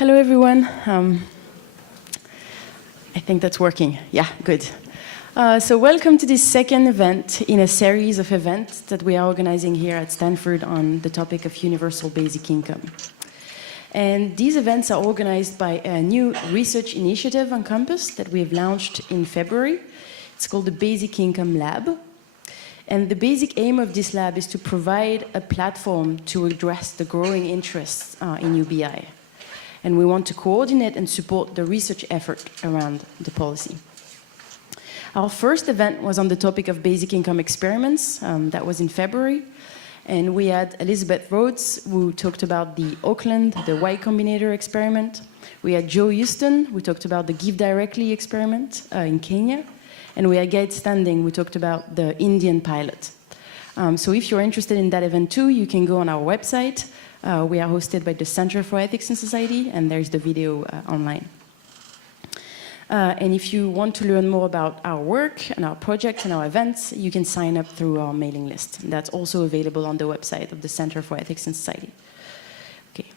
Hello, everyone. I think that's working. Yeah, good. So welcome to this second event in a series of events that we are organizing here at Stanford on the topic of universal basic income. And these events are organized by a new research initiative on campus that we have launched in February. It's called the Basic Income Lab. And the basic aim of this lab is to provide a platform to address the growing interest in UBI. And we want to coordinate and support the research effort around the policy. Our first event was on the topic of basic income experiments. That was in February. And we had Elizabeth Rhodes, who talked about the Auckland, the Y Combinator experiment. We had Joe Houston, who talked about the Give Directly experiment in Kenya. And we had Gates Standing, who talked about the Indian pilot. So if you're interested in that event too, you can go on our website. We are hosted by the Center for Ethics in Society, and there's the video online. And if you want to learn more about our work and our projects and our events, you can sign up through our mailing list. And that's also available on the website of the Center for Ethics in Society. Okay.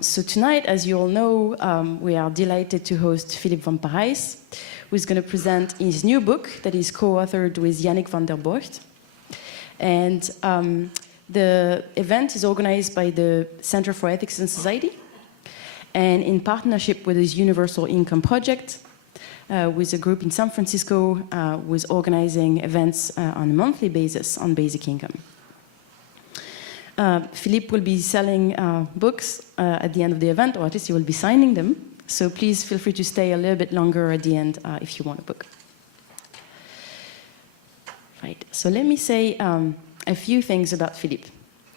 So tonight, as you all know, we are delighted to host Philippe van Parijs, who is going to present his new book that is co-authored with Yannick van der Borcht. And the event is organized by the Center for Ethics in Society, and in partnership with his Universal Income Project, with a group in San Francisco, was organizing events on a monthly basis on basic income. Philippe will be selling books at the end of the event, or at least he will be signing them. So please feel free to stay a little bit longer at the end if you want a book. Right, so let me say a few things about Philippe.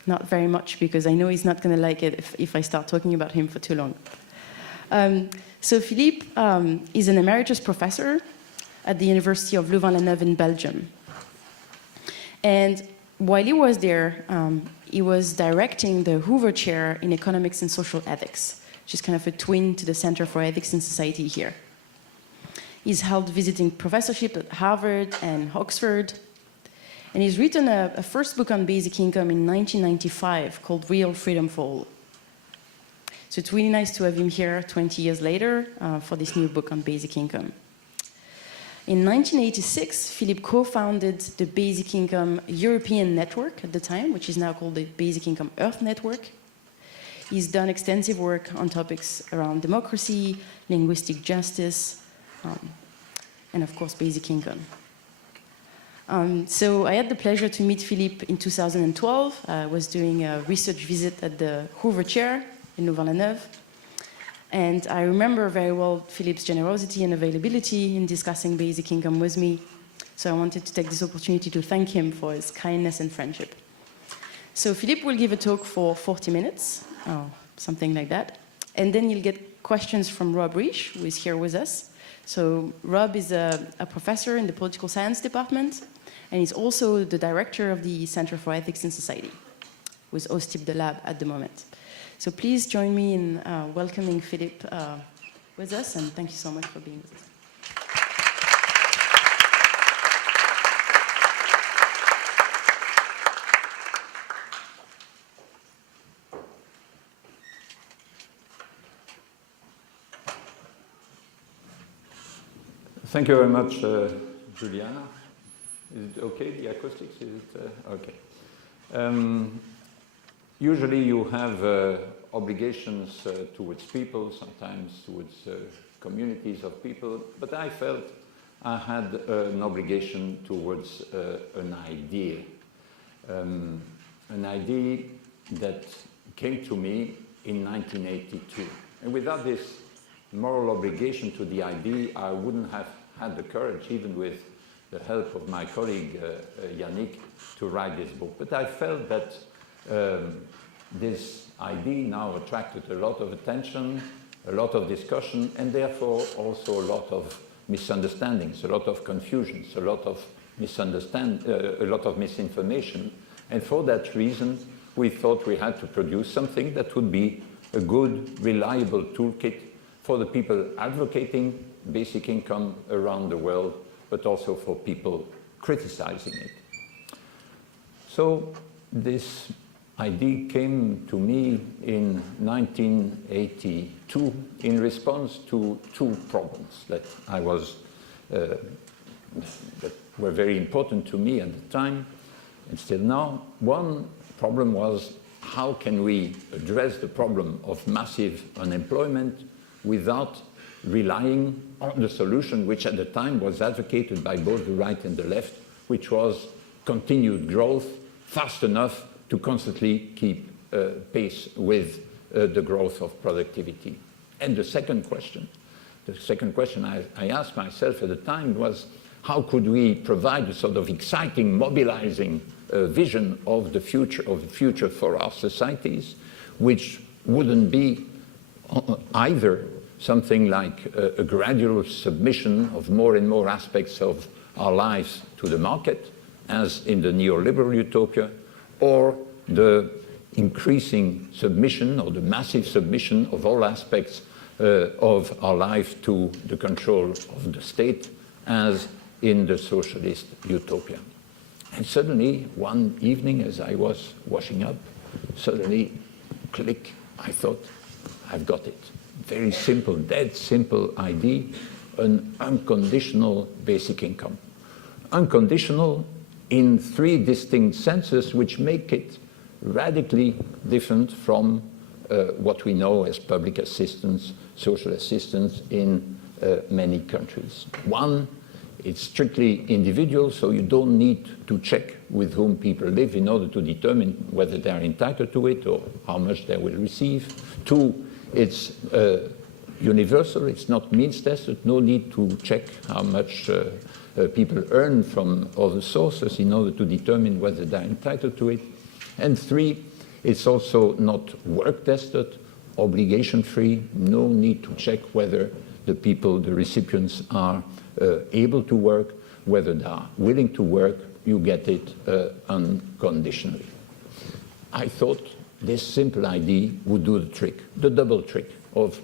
Not very much, because I know he's not going to like it if I start talking about him for too long. So Philippe is an emeritus professor at the University of Louvain-la-Neuve in Belgium. And while he was there, he was directing the Hoover Chair in Economics and Social Ethics, which is kind of a twin to the Center for Ethics in Society here. He's held visiting professorship at Harvard and Oxford. And he's written a first book on basic income in 1995 called Real Freedom for All. So it's really nice to have him here 20 years later for this new book on basic income. In 1986, Philippe co-founded the Basic Income European Network at the time, which is now called the Basic Income Earth Network. He's done extensive work on topics around democracy, linguistic justice, and of course, basic income. So I had the pleasure to meet Philippe in 2012. I was doing a research visit at the Hoover Chair in Louvain-la-Neuve. And I remember very well Philippe's generosity and availability in discussing basic income with me. So I wanted to take this opportunity to thank him for his kindness and friendship. So Philippe will give a talk for 40 minutes, or something like that. And then you'll get questions from Rob Reich, who is here with us. So Rob is a professor in the political science department, and he's also the director of the Center for Ethics in Society, who's hosting the lab at the moment. So please join me in welcoming Philippe with us, and thank you so much for being with us. Thank you very much, Juliana. Is it okay, the acoustics? Is it okay? Usually you have obligations towards people, sometimes towards communities of people, but I felt I had an obligation towards an idea that came to me in 1982. And without this moral obligation to the idea, I wouldn't have had the courage, even with the help of my colleague Yannick, to write this book. But I felt that this idea now attracted a lot of attention, a lot of discussion, and therefore also a lot of misunderstandings, a lot of confusions, a lot of misinformation. And for that reason, we thought we had to produce something that would be a good, reliable toolkit for the people advocating basic income around the world, but also for people criticizing it. So this idea came to me in 1982 in response to two problems that that were very important to me at the time and still now. One problem was, how can we address the problem of massive unemployment without relying on the solution which at the time was advocated by both the right and the left, which was continued growth fast enough to constantly keep pace with the growth of productivity. And the second question I asked myself at the time was, how could we provide a sort of exciting, mobilizing vision of the future for our societies, which wouldn't be either something like a gradual submission of more and more aspects of our lives to the market, as in the neoliberal utopia, or the increasing submission or the massive submission of all aspects of our life to the control of the state, as in the socialist utopia. And suddenly, one evening as I was washing up, suddenly, click, I thought, I've got it. Very simple, dead simple idea, an unconditional basic income. Unconditional in three distinct senses, which make it radically different from what we know as public assistance, social assistance in many countries. One, it's strictly individual, so you don't need to check with whom people live in order to determine whether they're entitled to it or how much they will receive. Two, it's universal, it's not means tested, no need to check how much people earn from other sources in order to determine whether they're entitled to it. And three, it's also not work tested, obligation free, no need to check whether the people, the recipients, are able to work, whether they are willing to work. You get it unconditionally. I thought this simple idea would do the trick, the double trick of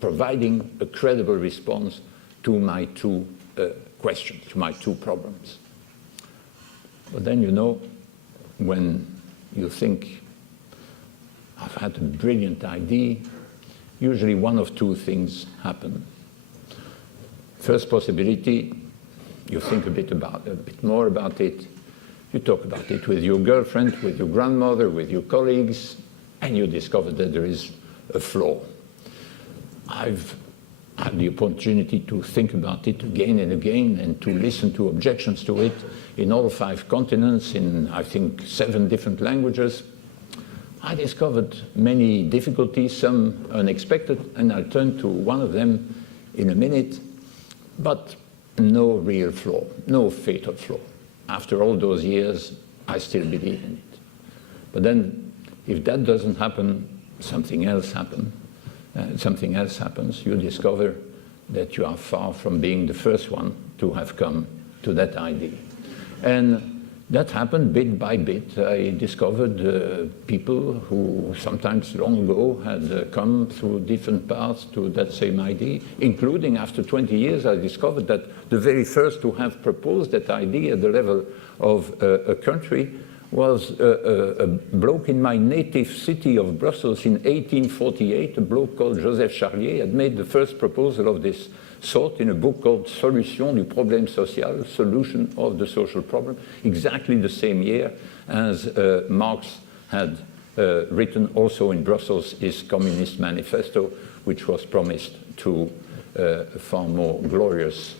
providing a credible response to my two questions, to my two problems. But then, you know, when you think, I've had a brilliant idea, usually one of two things happen. First possibility, you think a bit more about it, you talk about it with your girlfriend, with your grandmother, with your colleagues, and you discover that there is a flaw. I've had the opportunity to think about it again and again and to listen to objections to it in all 5 continents, in I think 7 different languages. I discovered many difficulties, some unexpected, and I'll turn to one of them in a minute, but no real flaw, no fatal flaw. After all those years, I still believe in it. But then, if that doesn't happen, something else happens. You discover that you are far from being the first one to have come to that idea. And that happened bit by bit. I discovered people who sometimes long ago had come through different paths to that same idea, including after 20 years, I discovered that the very first to have proposed that idea at the level of a country was a bloke in my native city of Brussels in 1848, a bloke called Joseph Charlier had made the first proposal of this sort in a book called Solution du problème social, Solution of the Social Problem, exactly the same year as Marx had written also in Brussels his Communist Manifesto, which was promised to a far more glorious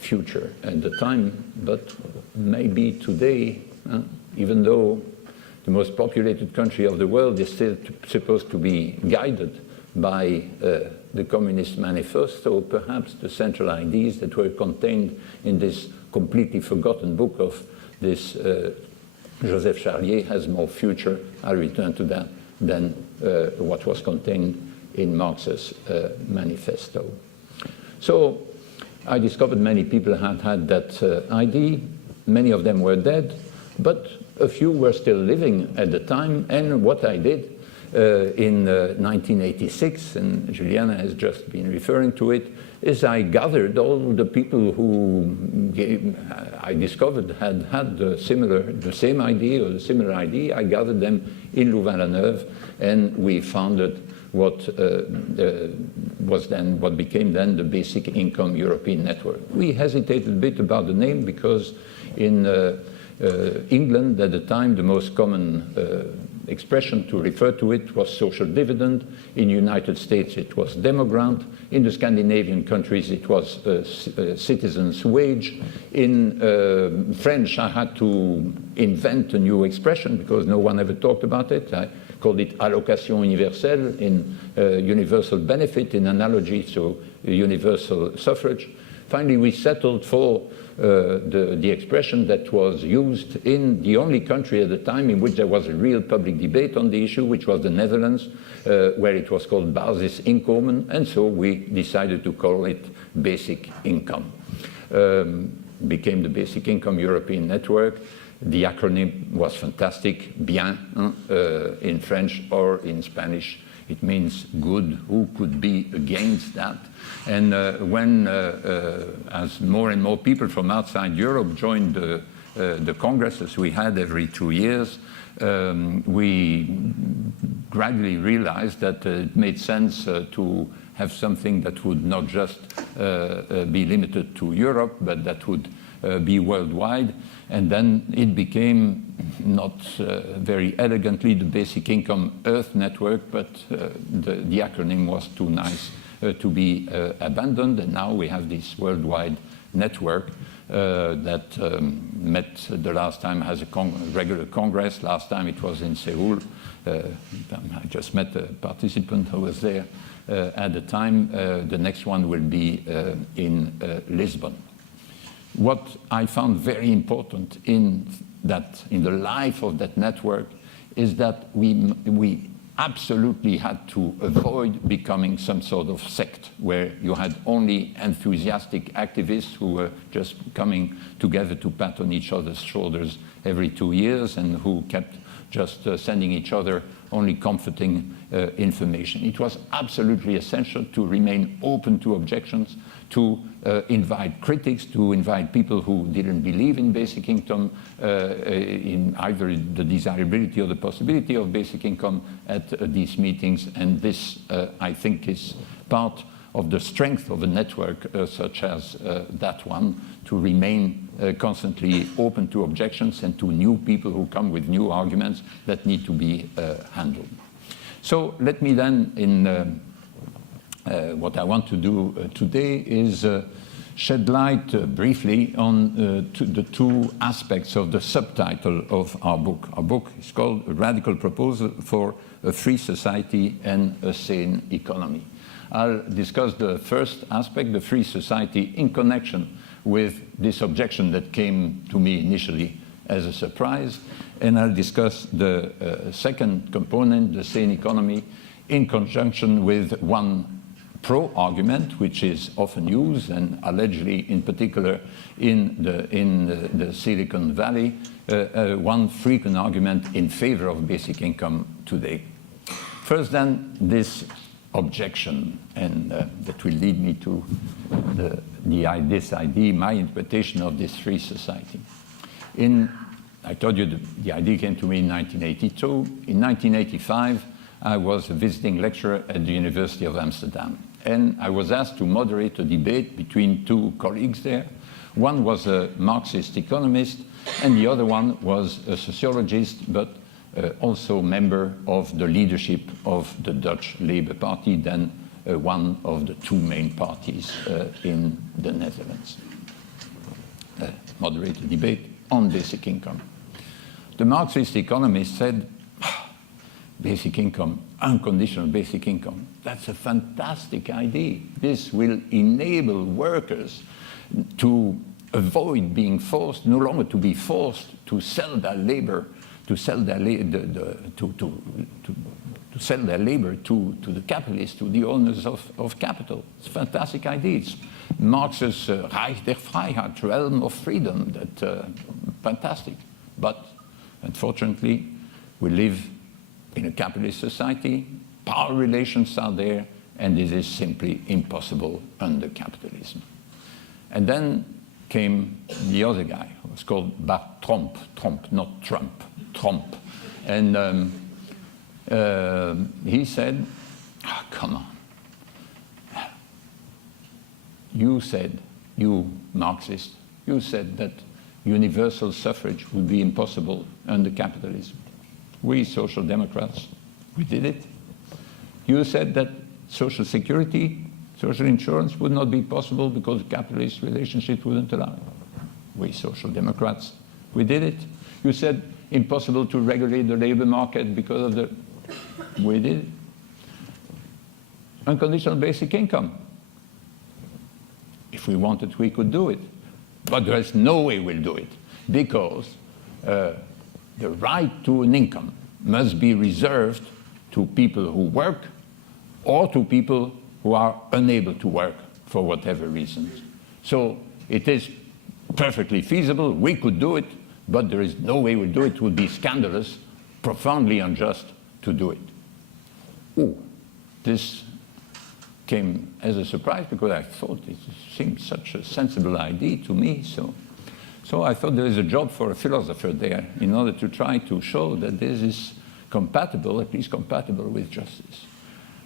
future at the time, but maybe today, even though the most populated country of the world is still supposed to be guided by the Communist Manifesto, perhaps the central ideas that were contained in this completely forgotten book of this Joseph Charlier has more future, I'll return to that, than what was contained in Marx's manifesto. So I discovered many people had that idea. Many of them were dead, but a few were still living at the time. And what I did in 1986, and Juliana has just been referring to it, is I gathered all the people who I discovered had the same idea or the similar idea. I gathered them in Louvain-la-Neuve, and we founded what became then the Basic Income European Network. We hesitated a bit about the name because in England at the time the most common expression to refer to it was social dividend. In the United States it was demogrant. In the Scandinavian countries it was citizen's wage. In French I had to invent a new expression because no one ever talked about it. I called it allocation universelle, in universal benefit, in analogy to universal suffrage. Finally, we settled for the expression that was used in the only country at the time in which there was a real public debate on the issue, which was the Netherlands, where it was called basisinkomen, and so we decided to call it basic income. Became the Basic Income European Network. The acronym was fantastic, bien, in French or in Spanish. It means good. Who could be against that? And when, as more and more people from outside Europe joined the congresses we had every 2 years, we gradually realized that it made sense to have something that would not just be limited to Europe, but that would be worldwide. And then it became, not very elegantly, the Basic Income Earth Network, but the acronym was too nice to be abandoned. And now we have this worldwide network that met the last time as a regular congress. Last time it was in Seoul. I just met a participant who was there at the time. The next one will be in Lisbon. What I found very important in the life of that network is that we absolutely had to avoid becoming some sort of sect where you had only enthusiastic activists who were just coming together to pat on each other's shoulders every 2 years and who kept just sending each other only comforting information. It was absolutely essential to remain open to objections, to invite critics, to invite people who didn't believe in basic income, in either the desirability or the possibility of basic income at these meetings. And this, I think, is part of the strength of a network such as that one, to remain constantly open to objections and to new people who come with new arguments that need to be handled. So let me then, what I want to do today is shed light briefly on the two aspects of the subtitle of our book. Our book is called A Radical Proposal for a Free Society and a Sane Economy. I'll discuss the first aspect, the free society, in connection with this objection that came to me initially as a surprise. And I'll discuss the second component, the sane economy, in conjunction with one pro-argument, which is often used, and allegedly in particular in the Silicon Valley, one frequent argument in favor of basic income today. First then, this objection, and that will lead me to this idea, my interpretation of this free society. I told you the idea came to me in 1982. In 1985, I was a visiting lecturer at the University of Amsterdam, and I was asked to moderate a debate between two colleagues there. One was a Marxist economist, and the other one was a sociologist, but also member of the leadership of the Dutch Labour Party, then one of the two main parties in the Netherlands. Moderate a debate on basic income. The Marxist economist said, basic income, unconditional basic income, that's a fantastic idea. This will enable workers to avoid being forced, no longer to be forced to sell their labor, to sell their labor to the capitalists, to the owners of capital. It's a fantastic idea. It's Marx's Reich der Freiheit, realm of freedom. That fantastic. But unfortunately, we live in a capitalist society, power relations are there, and this is simply impossible under capitalism. And then came the other guy, who was called Bart Tromp, not Trump, Tromp. And he said, oh, come on. You said, you Marxist, you said that universal suffrage would be impossible under capitalism. We Social Democrats, we did it. You said that social security, social insurance would not be possible because the capitalist relationship wouldn't allow it. We Social Democrats, we did it. You said impossible to regulate the labor market because of the... We did it. Unconditional basic income. If we wanted, we could do it. But there's no way we'll do it, because the right to an income must be reserved to people who work or to people who are unable to work for whatever reasons. So it is perfectly feasible, we could do it, but there is no way we'll do it. It would be scandalous, profoundly unjust to do it. Ooh, this came as a surprise, because I thought it seemed such a sensible idea to me. So I thought there is a job for a philosopher there in order to try to show that this is compatible, at least compatible with justice.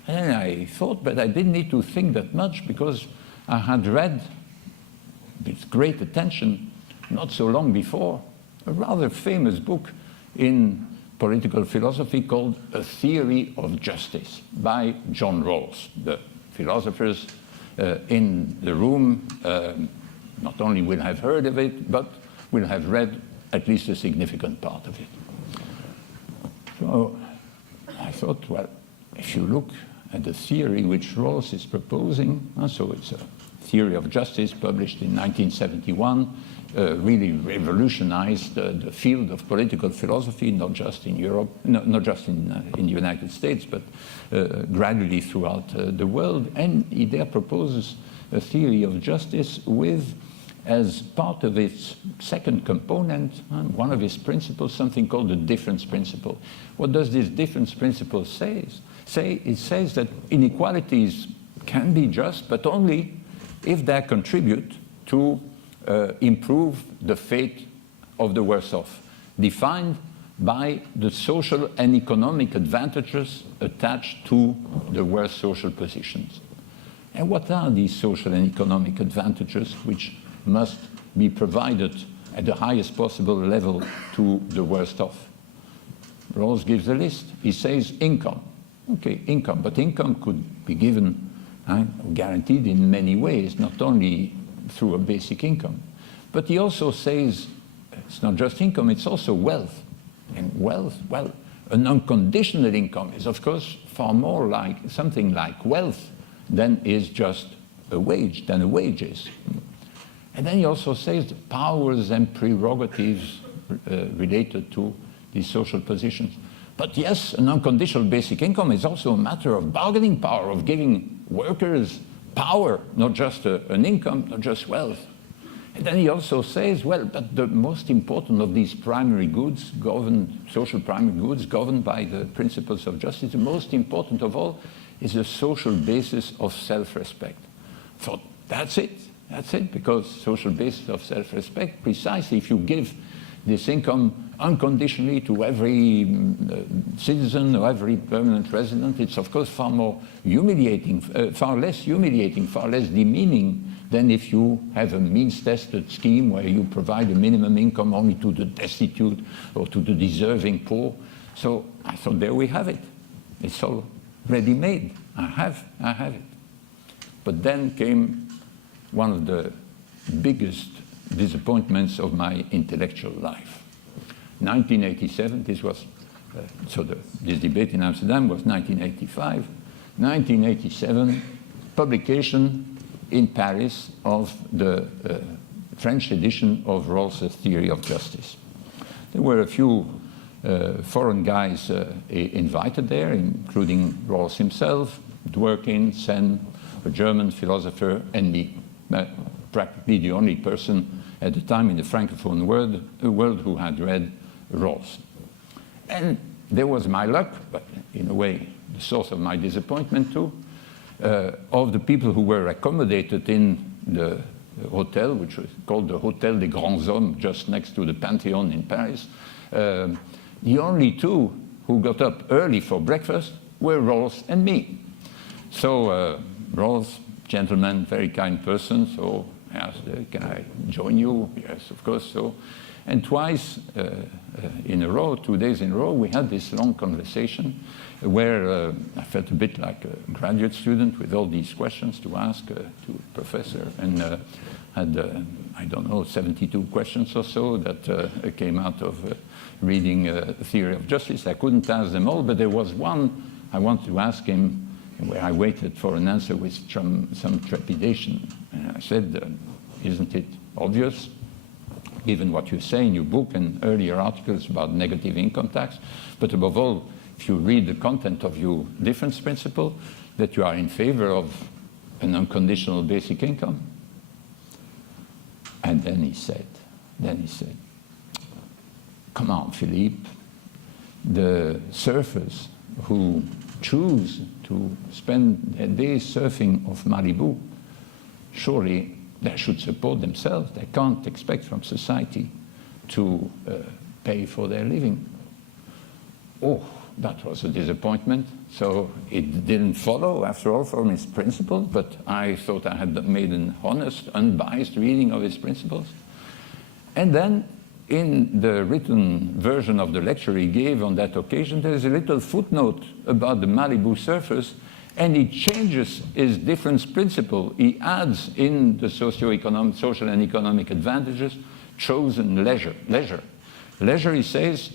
And I thought, but I didn't need to think that much, because I had read with great attention, not so long before, a rather famous book in political philosophy called A Theory of Justice by John Rawls. The philosophers in the room not only will have heard of it, but will have read at least a significant part of it. So I thought, well, if you look at the theory which Rawls is proposing, so it's a theory of justice published in 1971, really revolutionized the field of political philosophy, not just in Europe, not just in the United States, but gradually throughout the world. And he there proposes a theory of justice with, as part of its second component, one of his principles, something called the difference principle. What does this difference principle say? It says that inequalities can be just, but only if they contribute to improve the fate of the worse off, defined by the social and economic advantages attached to the worse social positions. And what are these social and economic advantages which must be provided at the highest possible level to the worst off? Rawls gives a list. He says income. Okay, income, but income could be given, guaranteed in many ways, not only through a basic income. But he also says it's not just income, it's also wealth. And wealth, well, an unconditional income is, of course, far more like something like wealth than is just a wage, than a wage is. And then he also says the powers and prerogatives related to these social positions. But yes, an unconditional basic income is also a matter of bargaining power, of giving workers power, not just an income, not just wealth. And then he also says, well, but the most important of these primary goods, social primary goods, governed by the principles of justice, the most important of all is the social basis of self-respect. So that's it, because social basis of self-respect, precisely if you give this income unconditionally to every citizen or every permanent resident, it's of course far more humiliating, far less demeaning than if you have a means-tested scheme where you provide a minimum income only to the destitute or to the deserving poor. So I thought, there we have it. It's all ready-made. I have it. But then came one of the biggest disappointments of my intellectual life. 1987, this was, this debate in Amsterdam was 1985. 1987, publication in Paris of the French edition of Rawls' Theory of Justice. There were a few foreign guys invited there, including Rawls himself, Dworkin, Sen, a German philosopher, and me, practically the only person at the time in the Francophone world who had read Rawls. And there was my luck, but in a way the source of my disappointment too, of the people who were accommodated in the hotel, which was called the Hôtel des Grands Hommes, just next to the Pantheon in Paris. The only two who got up early for breakfast were Rawls and me. So Rawls, gentleman, very kind person, so I asked, can I join you? Yes, of course. So, and twice in a row, 2 days in a row, we had this long conversation where I felt a bit like a graduate student with all these questions to ask to a professor, and had, I don't know, 72 questions or so that came out of reading Theory of Justice. I couldn't ask them all, but there was one I wanted to ask him where I waited for an answer with some trepidation. And I said, isn't it obvious, given what you say in your book and earlier articles about negative income tax, but above all, if you read the content of your difference principle, that you are in favor of an unconditional basic income? And then he said, come on, Philippe, the surfers who choose to spend their days surfing off Malibu, surely they should support themselves. They can't expect from society to pay for their living. Oh, that was a disappointment. So it didn't follow, after all, from his principles, but I thought I had made an honest, unbiased reading of his principles. And then, in the written version of the lecture he gave on that occasion, there is a little footnote about the Malibu surfers, and he changes his difference principle. He adds in the social and economic advantages, chosen leisure. Leisure, he says,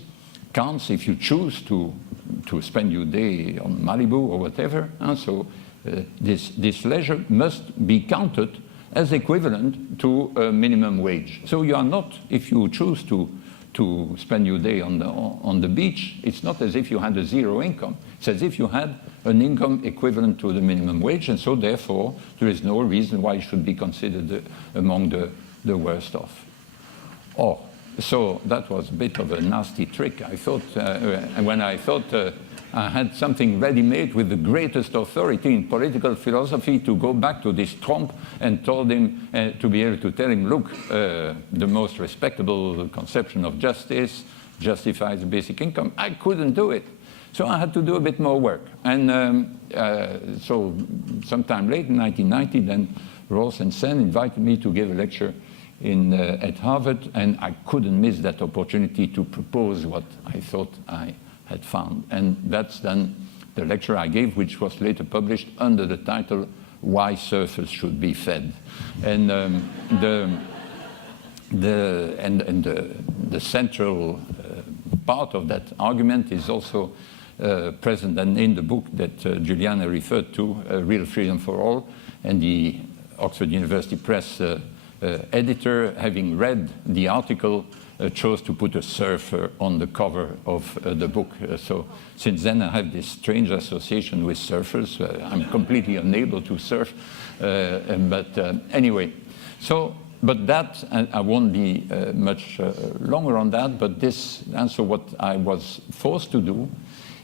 counts if you choose to spend your day on Malibu or whatever. And so this leisure must be counted as equivalent to a minimum wage. So you are not, if you choose to spend your day on the beach, it's not as if you had a zero income. It's as if you had an income equivalent to the minimum wage, and so therefore there is no reason why you should be considered among the worst off. Oh, so that was a bit of a nasty trick. I thought, when I thought I had something ready-made with the greatest authority in political philosophy to go back to this Trump and told him, to be able to tell him, look, the most respectable conception of justice justifies the basic income. I couldn't do it. So I had to do a bit more work. And so sometime late in 1990, then Rawls and Sen invited me to give a lecture at Harvard, and I couldn't miss that opportunity to propose what I thought I had found. And that's then the lecture I gave, which was later published under the title, Why Surfers Should Be Fed. And the central part of that argument is also present and in the book that Juliana referred to, Real Freedom for All, and the Oxford University Press editor, having read the article, chose to put a surfer on the cover of the book. So since then I have this strange association with surfers. I'm completely unable to surf, but anyway. So, but that, I won't be much longer on that, but this, and so what I was forced to do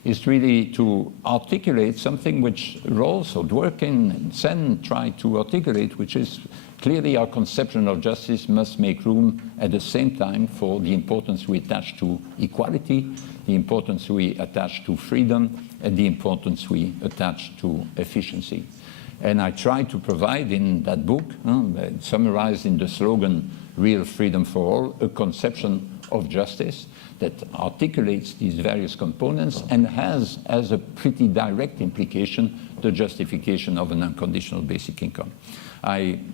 is really to articulate something which Rawls or Dworkin and Sen tried to articulate, which is clearly our conception of justice must make room at the same time for the importance we attach to equality, the importance we attach to freedom, and the importance we attach to efficiency. And I tried to provide in that book, summarized in the slogan, Real Freedom for All, a conception of justice that articulates these various components and has, as a pretty direct implication, the justification of an unconditional basic income.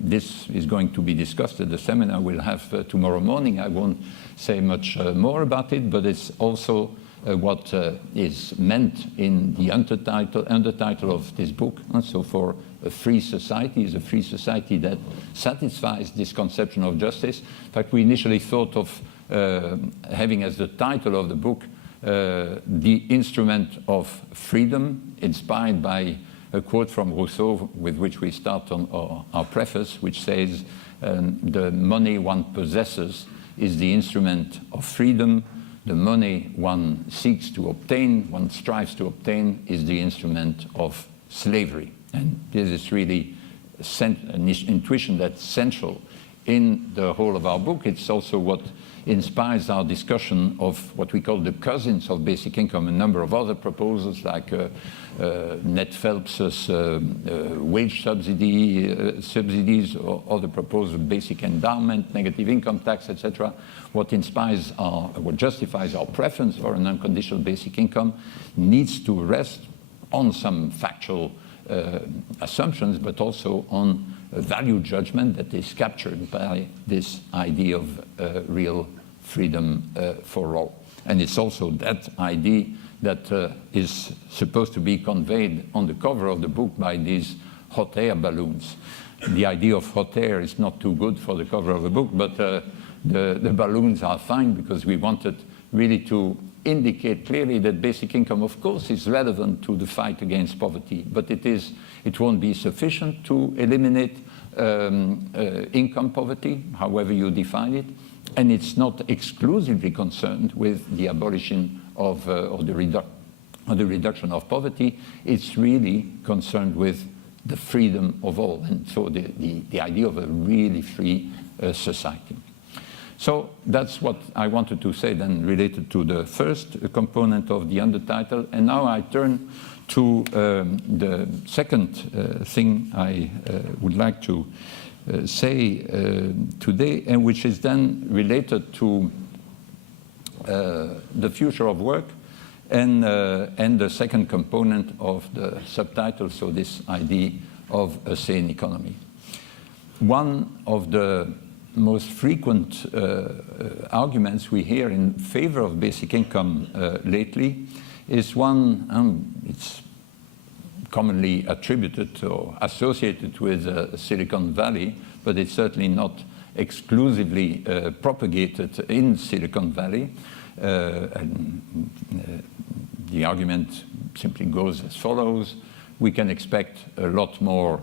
This is going to be discussed at the seminar we'll have tomorrow morning. I won't say much more about it, but it's also what is meant in the undertitle of this book. And so for a free society is a free society that satisfies this conception of justice. In fact, we initially thought of having as the title of the book The Instrument of Freedom, inspired by a quote from Rousseau with which we start on our preface, which says, the money one possesses is the instrument of freedom, the money one seeks to obtain, one strives to obtain, is the instrument of slavery. And this is really an intuition that's central in the whole of our book. It's also what inspires our discussion of what we call the cousins of basic income, a number of other proposals like Ned Phelps's wage subsidies, or other proposals, basic endowment, negative income tax, etc. What justifies our preference for an unconditional basic income needs to rest on some factual assumptions, but also on a value judgment that is captured by this idea of real freedom for all. And it's also that idea that is supposed to be conveyed on the cover of the book by these hot air balloons. The idea of hot air is not too good for the cover of the book, but the balloons are fine because we wanted really to indicate clearly that basic income, of course, is relevant to the fight against poverty, but it won't be sufficient to eliminate income poverty, however you define it, and it's not exclusively concerned with the abolition of the reduction of poverty. It's really concerned with the freedom of all, and so the idea of a really free society. So that's what I wanted to say then related to the first component of the undertitle. And now I turn to the second thing I would like to say today, and which is then related to the future of work and the second component of the subtitle, so this idea of a sane economy. One of the most frequent arguments we hear in favor of basic income lately is one, it's commonly attributed or associated with Silicon Valley, but it's certainly not exclusively propagated in Silicon Valley. The argument simply goes as follows: we can expect a lot more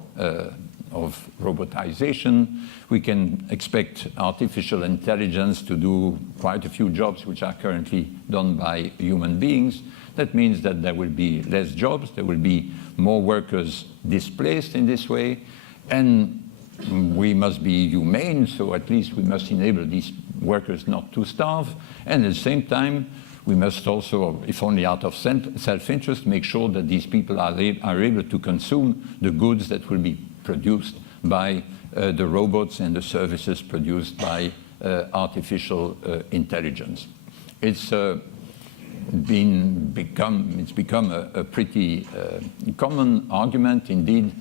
of robotization. We can expect artificial intelligence to do quite a few jobs which are currently done by human beings. That means that there will be less jobs, there will be more workers displaced in this way, and we must be humane, so at least we must enable these workers not to starve, and at the same time we must also, if only out of self-interest, make sure that these people are able to consume the goods that will be produced by the robots and the services produced by artificial intelligence. It's become a pretty common argument indeed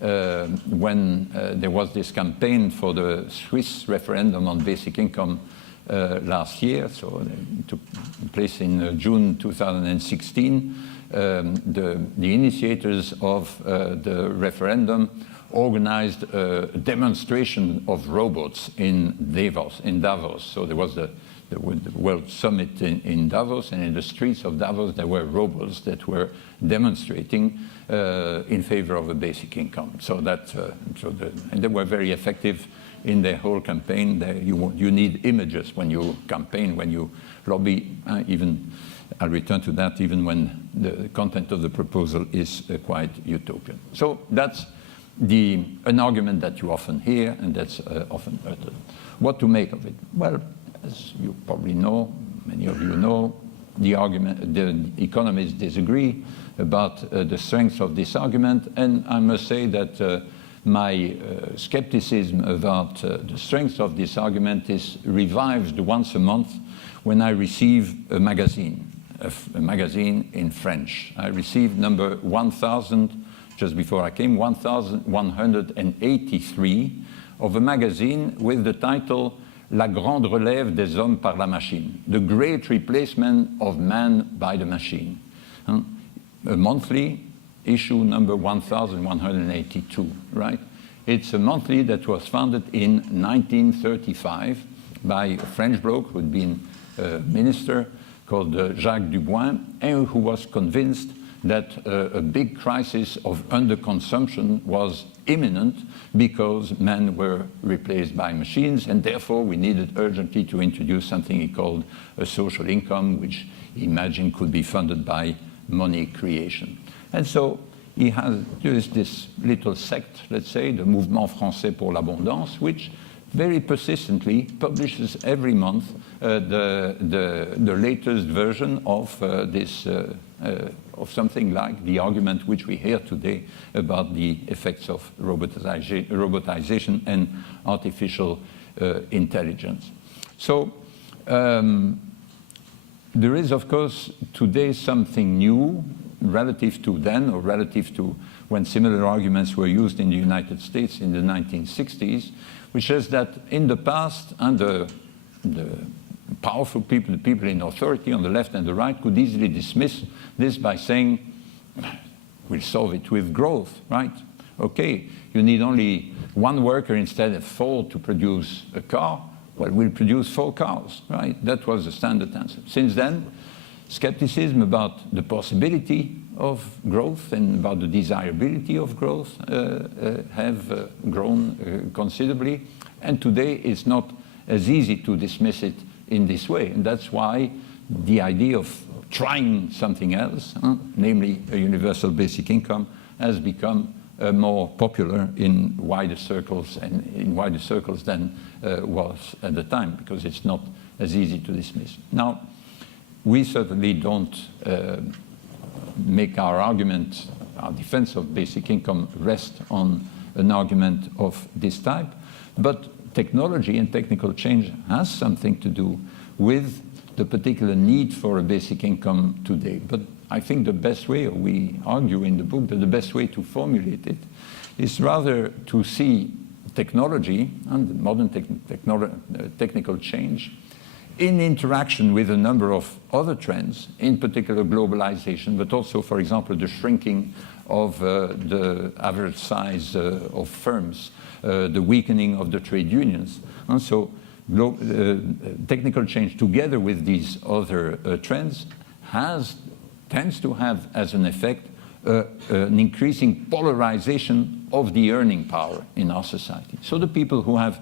when there was this campaign for the Swiss referendum on basic income last year, so it took place in June 2016. The initiators of the referendum organized a demonstration of robots in Davos. So there was the World Summit in Davos, and in the streets of Davos there were robots that were demonstrating in favor of a basic income. So and they were very effective in their whole campaign. You need images when you campaign, when you lobby. I'll return to that even when the content of the proposal is quite utopian. So that's an argument that you often hear and that's often uttered. What to make of it? Well, as you probably know, many of you know, the economists disagree about the strength of this argument, and I must say that my skepticism about the strength of this argument is revived once a month when I receive a magazine in French. I received number 1000, just before I came, 1183 of a magazine with the title La grande relève des hommes par la machine, the great replacement of man by the machine. A monthly issue number 1182, right? It's a monthly that was founded in 1935 by a French bloke who had been a minister called Jacques Dubois, and who was convinced that a big crisis of underconsumption was imminent because men were replaced by machines, and therefore we needed urgently to introduce something he called a social income, which he imagined could be funded by money creation. And so there is this little sect, let's say, the Mouvement Français pour l'Abondance, which very persistently publishes every month the latest version of of something like the argument which we hear today about the effects of robotization and artificial intelligence. So there is, of course, today something new relative to then, or relative to when similar arguments were used in the United States in the 1960s, which is that in the past, and the powerful people, the people in authority on the left and the right, could easily dismiss this by saying, we'll solve it with growth, right? Okay, you need only one worker instead of 4 to produce a car. Well, we'll produce 4 cars, right? That was the standard answer. Since then, skepticism about the possibility of growth and about the desirability of growth have grown considerably. And today it's not as easy to dismiss it in this way. And that's why the idea of trying something else, namely a universal basic income, has become more popular in wider circles, and in wider circles than was at the time, because it's not as easy to dismiss. Now, we certainly don't make our argument, our defense of basic income, rest on an argument of this type, but technology and technical change has something to do with the particular need for a basic income today. But I think the best way, or we argue in the book, that the best way to formulate it is rather to see technology and modern technical change in interaction with a number of other trends, in particular globalization, but also, for example, the shrinking of the average size of firms, the weakening of the trade unions. And so technical change, together with these other trends, tends to have as an effect an increasing polarization of the earning power in our society. So the people who have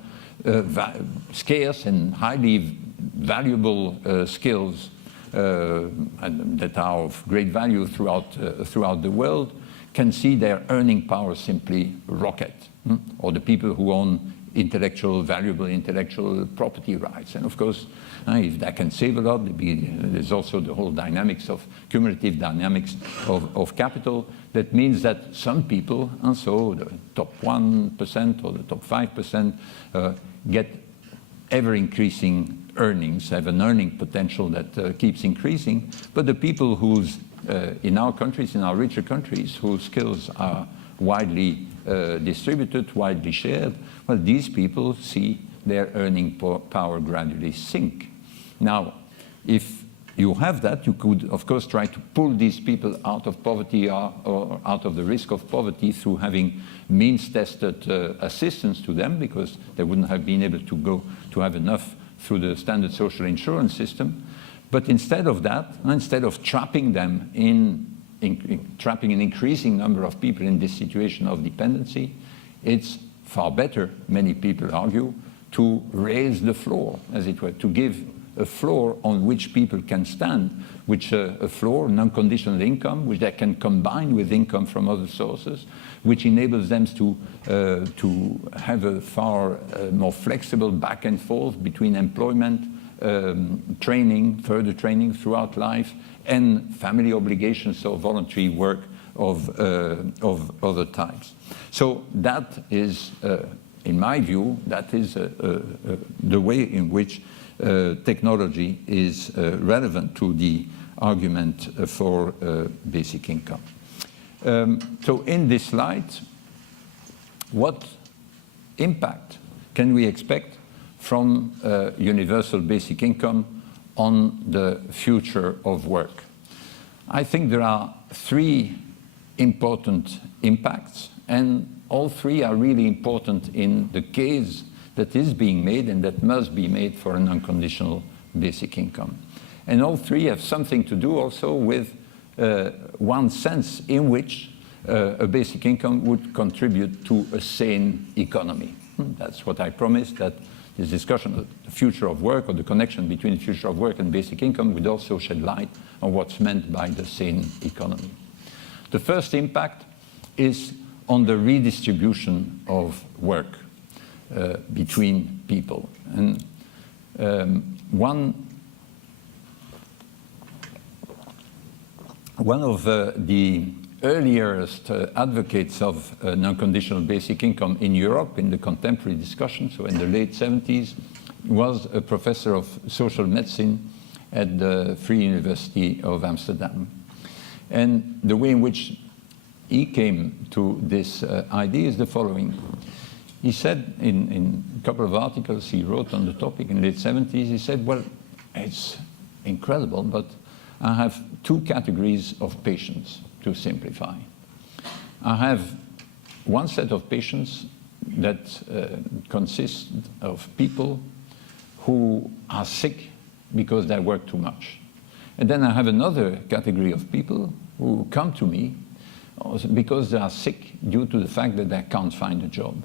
scarce and highly valuable skills that are of great value throughout the world can see their earning power simply rocket. Or the people who own valuable intellectual property rights. And of course, if that can save a lot, there's also the whole dynamics of cumulative dynamics of capital. That means that some people, and so the top 1% or the top 5%, get ever-increasing earnings, have an earning potential that keeps increasing. But the people whose, in our countries, in our richer countries, whose skills are widely distributed, widely shared, well, these people see their earning power gradually sink. Now, if you have that, you could, of course, try to pull these people out of poverty or out of the risk of poverty through having means-tested assistance to them, because they wouldn't have been able to have enough through the standard social insurance system. But instead of that, instead of trapping them trapping an increasing number of people in this situation of dependency, it's far better, many people argue, to raise the floor, as it were, to give a floor on which people can stand, which a floor, an unconditional income, which they can combine with income from other sources, which enables them to have a far more flexible back and forth between employment, training, further training throughout life, and family obligations, so voluntary work of other types. So that is, in my view, that is the way in which technology is relevant to the argument for basic income. So in this slide, what impact can we expect from universal basic income on the future of work? I think there are 3 important impacts, and all 3 are really important in the case that is being made and that must be made for an unconditional basic income. And all 3 have something to do also with one sense in which a basic income would contribute to a sane economy. That's what I promised, that this discussion of the future of work, or the connection between the future of work and basic income, would also shed light on what's meant by the sane economy. The first impact is on the redistribution of work between people. And one of the earliest advocates of an unconditional basic income in Europe in the contemporary discussion, so in the late 70s, was a professor of social medicine at the Free University of Amsterdam. And the way in which he came to this idea is the following. He said in a couple of articles he wrote on the topic in the late 70s, he said, well, it's incredible, but I have two categories of patients, to simplify. I have one set of patients that consists of people who are sick because they work too much. And then I have another category of people who come to me because they are sick due to the fact that they can't find a job.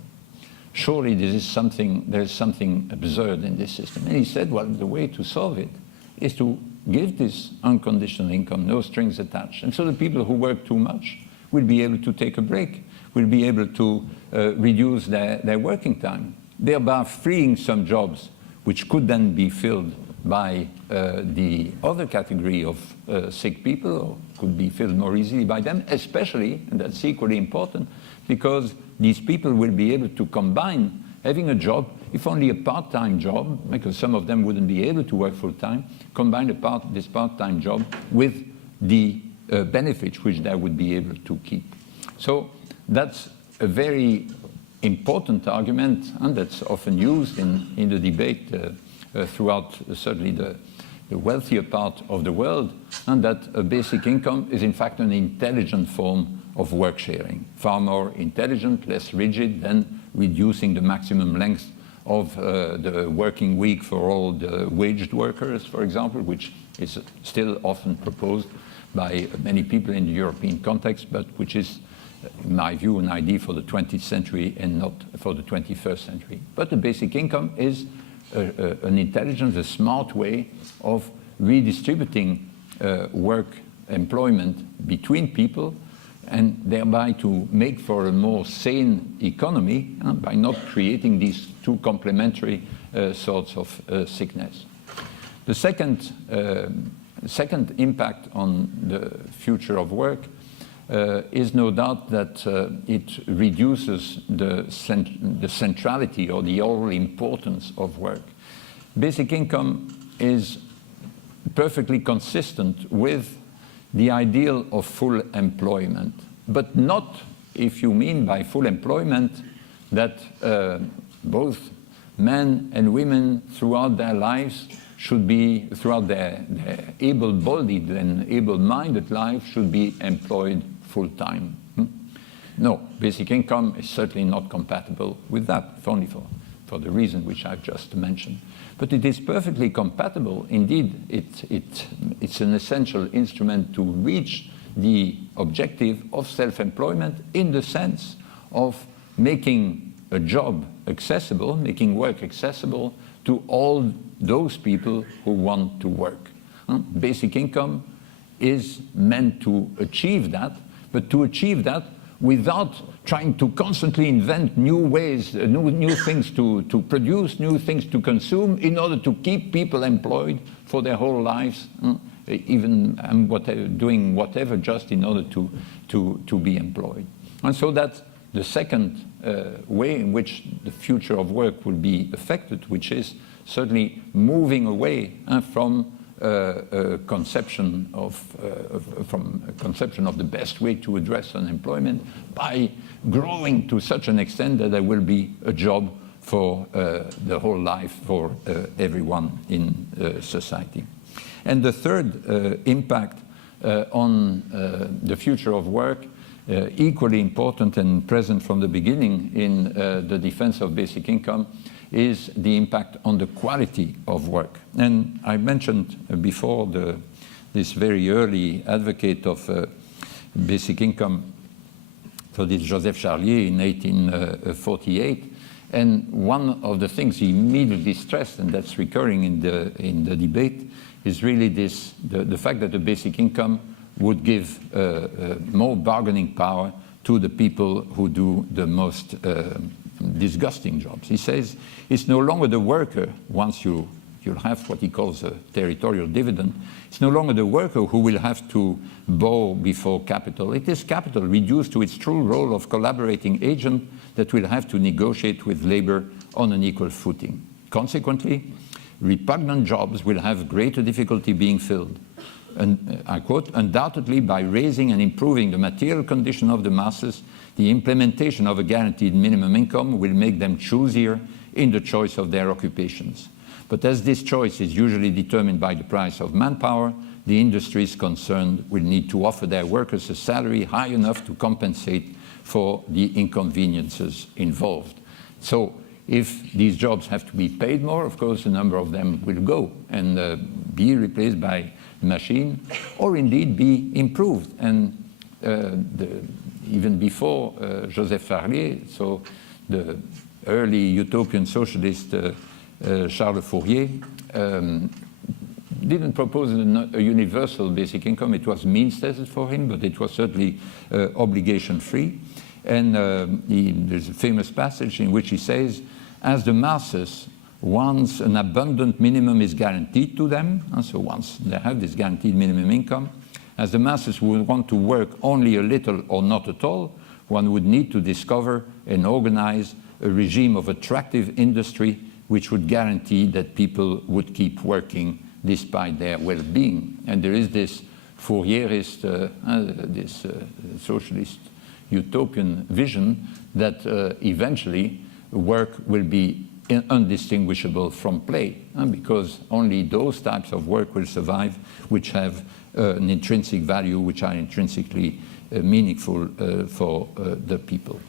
Surely there's something absurd in this system. And he said, well, the way to solve it is to give this unconditional income, no strings attached. And so the people who work too much will be able to take a break, will be able to reduce their working time, thereby freeing some jobs which could then be filled by the other category of sick people, or could be filled more easily by them, especially, and that's equally important, because these people will be able to combine having a job, if only a part-time job, because some of them wouldn't be able to work full-time, combine this part-time job with the benefits which they would be able to keep. So that's a very important argument, and that's often used in the debate throughout certainly the wealthier part of the world, and that a basic income is in fact an intelligent form of work sharing, far more intelligent, less rigid than reducing the maximum length of the working week for all the waged workers, for example, which is still often proposed by many people in the European context, but which is, in my view, an idea for the 20th century and not for the 21st century. But the basic income is an intelligent, a smart way of redistributing work employment between people, and thereby to make for a more sane economy by not creating these two complementary sorts of sickness. The second impact on the future of work is no doubt that it reduces the centrality or the overall importance of work. Basic income is perfectly consistent with the ideal of full employment, but not if you mean by full employment that both men and women throughout their lives should be, throughout their able-bodied and able-minded life, should be employed full-time. No, basic income is certainly not compatible with that, if only for the reason which I've just mentioned. But it is perfectly compatible. Indeed, it's an essential instrument to reach the objective of self-employment in the sense of making a job accessible, making work accessible to all those people who want to work. Basic income is meant to achieve that, but to achieve that without trying to constantly invent new ways, new things to produce, new things to consume in order to keep people employed for their whole lives, even doing whatever just in order to be employed. And so that's the second way in which the future of work will be affected, which is certainly moving away from conception of the best way to address unemployment by growing to such an extent that there will be a job for the whole life for everyone in society. And the third impact on the future of work, equally important and present from the beginning in the defense of basic income, is the impact on the quality of work. And I mentioned before this very early advocate of basic income. So this Joseph Charlier in 1848. And one of the things he immediately stressed, and that's recurring in the debate, is really this, the fact that the basic income would give more bargaining power to the people who do the most disgusting jobs. He says it's no longer the worker, once you'll have what he calls a territorial dividend, it's no longer the worker who will have to bow before capital. It is capital reduced to its true role of collaborating agent that will have to negotiate with labor on an equal footing. Consequently, repugnant jobs will have greater difficulty being filled. And I quote, undoubtedly by raising and improving the material condition of the masses, the implementation of a guaranteed minimum income will make them choosier in the choice of their occupations. But as this choice is usually determined by the price of manpower, the industries concerned will need to offer their workers a salary high enough to compensate for the inconveniences involved. So if these jobs have to be paid more, of course, a number of them will go and be replaced by machine, or indeed be improved. And even before Joseph Charlier, so the early utopian socialist Charles Fourier didn't propose a universal basic income. It was means-tested for him, but it was certainly obligation-free. And there's a famous passage in which he says, as the masses, once an abundant minimum is guaranteed to them, and so once they have this guaranteed minimum income, as the masses would want to work only a little or not at all, one would need to discover and organize a regime of attractive industry which would guarantee that people would keep working despite their well-being. And there is this Fourierist, this socialist utopian vision that eventually work will be undistinguishable from play, because only those types of work will survive which have an intrinsic value, which are intrinsically meaningful for the people.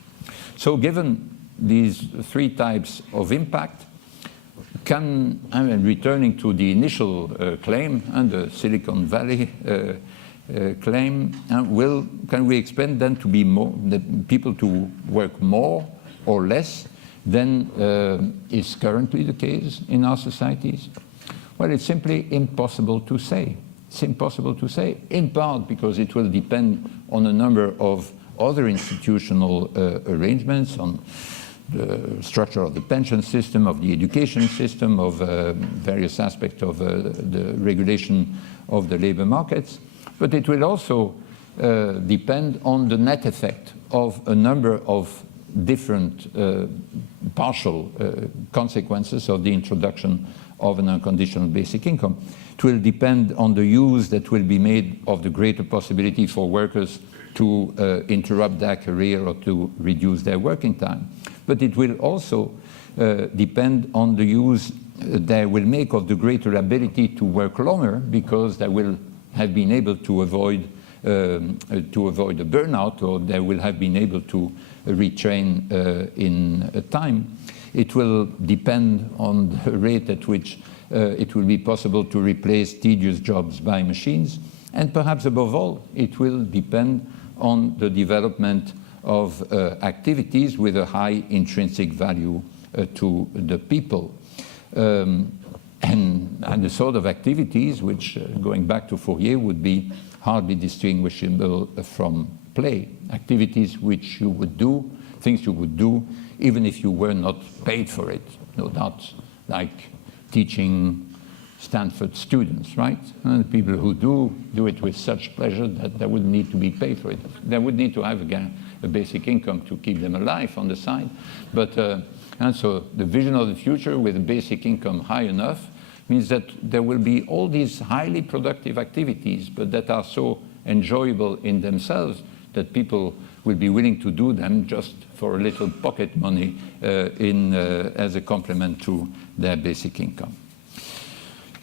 So given these three types of impact, returning to the initial claim and the Silicon Valley claim, can we expect then to be more, the people to work more or less than is currently the case in our societies? Well, it's simply impossible to say. It's impossible to say, in part because it will depend on a number of other institutional arrangements, on the structure of the pension system, of the education system, of various aspects of the regulation of the labor markets. But it will also depend on the net effect of a number of different partial consequences of the introduction of an unconditional basic income. It will depend on the use that will be made of the greater possibility for workers to interrupt their career or to reduce their working time. But it will also depend on the use they will make of the greater ability to work longer, because they will have been able to avoid a burnout, or they will have been able to retrain in time. It will depend on the rate at which it will be possible to replace tedious jobs by machines. And perhaps above all, it will depend on the development of activities with a high intrinsic value to the people. And the sort of activities which, going back to Fourier, would be hardly distinguishable from play. Activities which you would do, things you would do, even if you were not paid for it. No doubt, like teaching Stanford students, right? And the people who do it with such pleasure that they wouldn't need to be paid for it. They would need to have, again, a basic income to keep them alive on the side. But, and so the vision of the future with a basic income high enough means that there will be all these highly productive activities, but that are so enjoyable in themselves that people will be willing to do them just for a little pocket money as a complement to their basic income.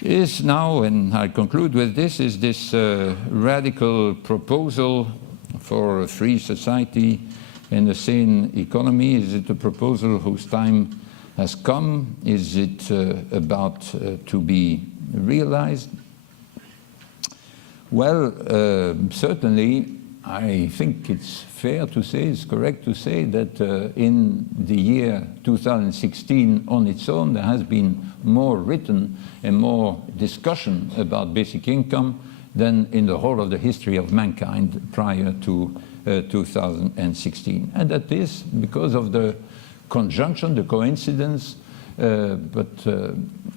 Is now, and I conclude with this, is this radical proposal for a free society and a sane economy. Is it a proposal whose time has come? Is it about to be realized? Well, certainly, I think it's fair to say, it's correct to say that in the year 2016 on its own, there has been more written and more discussion about basic income than in the whole of the history of mankind prior to 2016. And that is because of the conjunction, the coincidence, but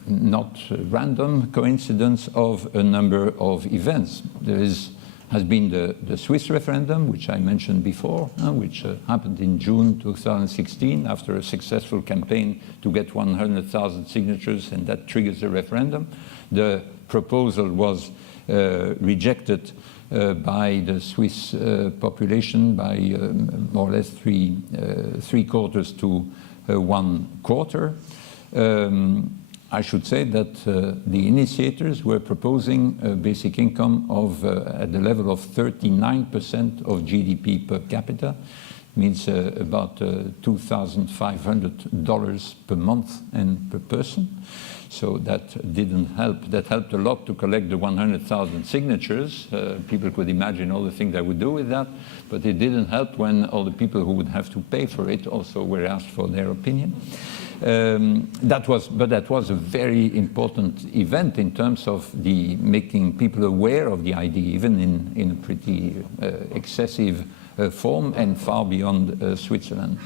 not random coincidence of a number of events. There has been the Swiss referendum, which I mentioned before, which happened in June 2016 after a successful campaign to get 100,000 signatures, and that triggers a referendum. The proposal was rejected by the Swiss population by more or less three quarters to 1 quarter. I should say that the initiators were proposing a basic income of at the level of 39% of GDP per capita, means about $2,500 per month and per person. So that didn't help. That helped a lot to collect the 100,000 signatures. People could imagine all the things they would do with that, but it didn't help when all the people who would have to pay for it also were asked for their opinion. That was a very important event in terms of the making people aware of the idea, even in a pretty excessive form and far beyond Switzerland.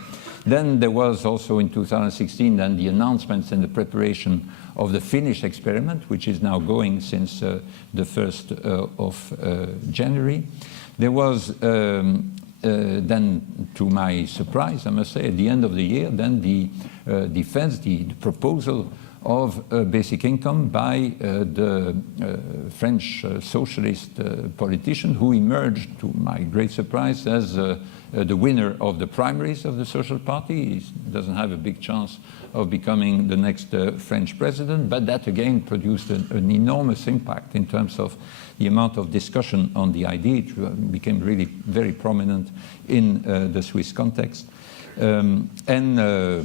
Then there was also in 2016 then the announcements and the preparation of the Finnish experiment, which is now going since the 1st of January. There was then, to my surprise, I must say, at the end of the year, then the defense, the proposal of basic income by the French socialist politician who emerged, to my great surprise, as the winner of the primaries of the Social Party. He doesn't have a big chance of becoming the next French president, but that again produced an enormous impact in terms of the amount of discussion on the idea. It became really very prominent in the Swiss context. The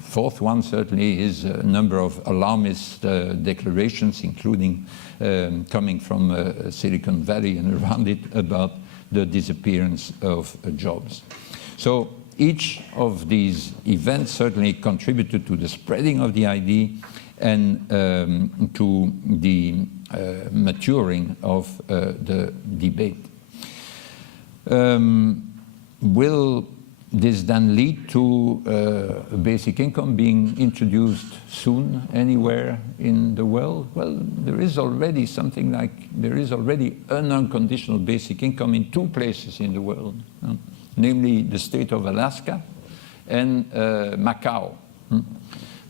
fourth one certainly is a number of alarmist declarations, including coming from Silicon Valley and around it, about the disappearance of jobs. So each of these events certainly contributed to the spreading of the idea and to the maturing of the debate. Will this then lead to a basic income being introduced soon anywhere in the world? Well, there is already an unconditional basic income in 2 places in the world, namely the state of Alaska and Macau.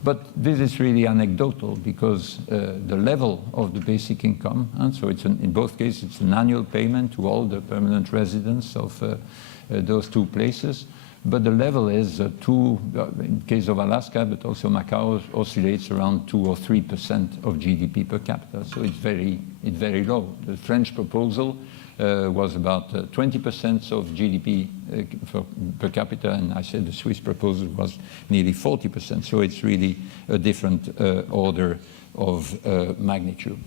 But this is really anecdotal because the level of the basic income, and so in both cases it's an annual payment to all the permanent residents of those 2 places. But the level is in case of Alaska, but also Macau, oscillates around 2 or 3% of GDP per capita. So it's very low. The French proposal was about 20% of GDP per capita, and I said the Swiss proposal was nearly 40%. So it's really a different order of magnitude.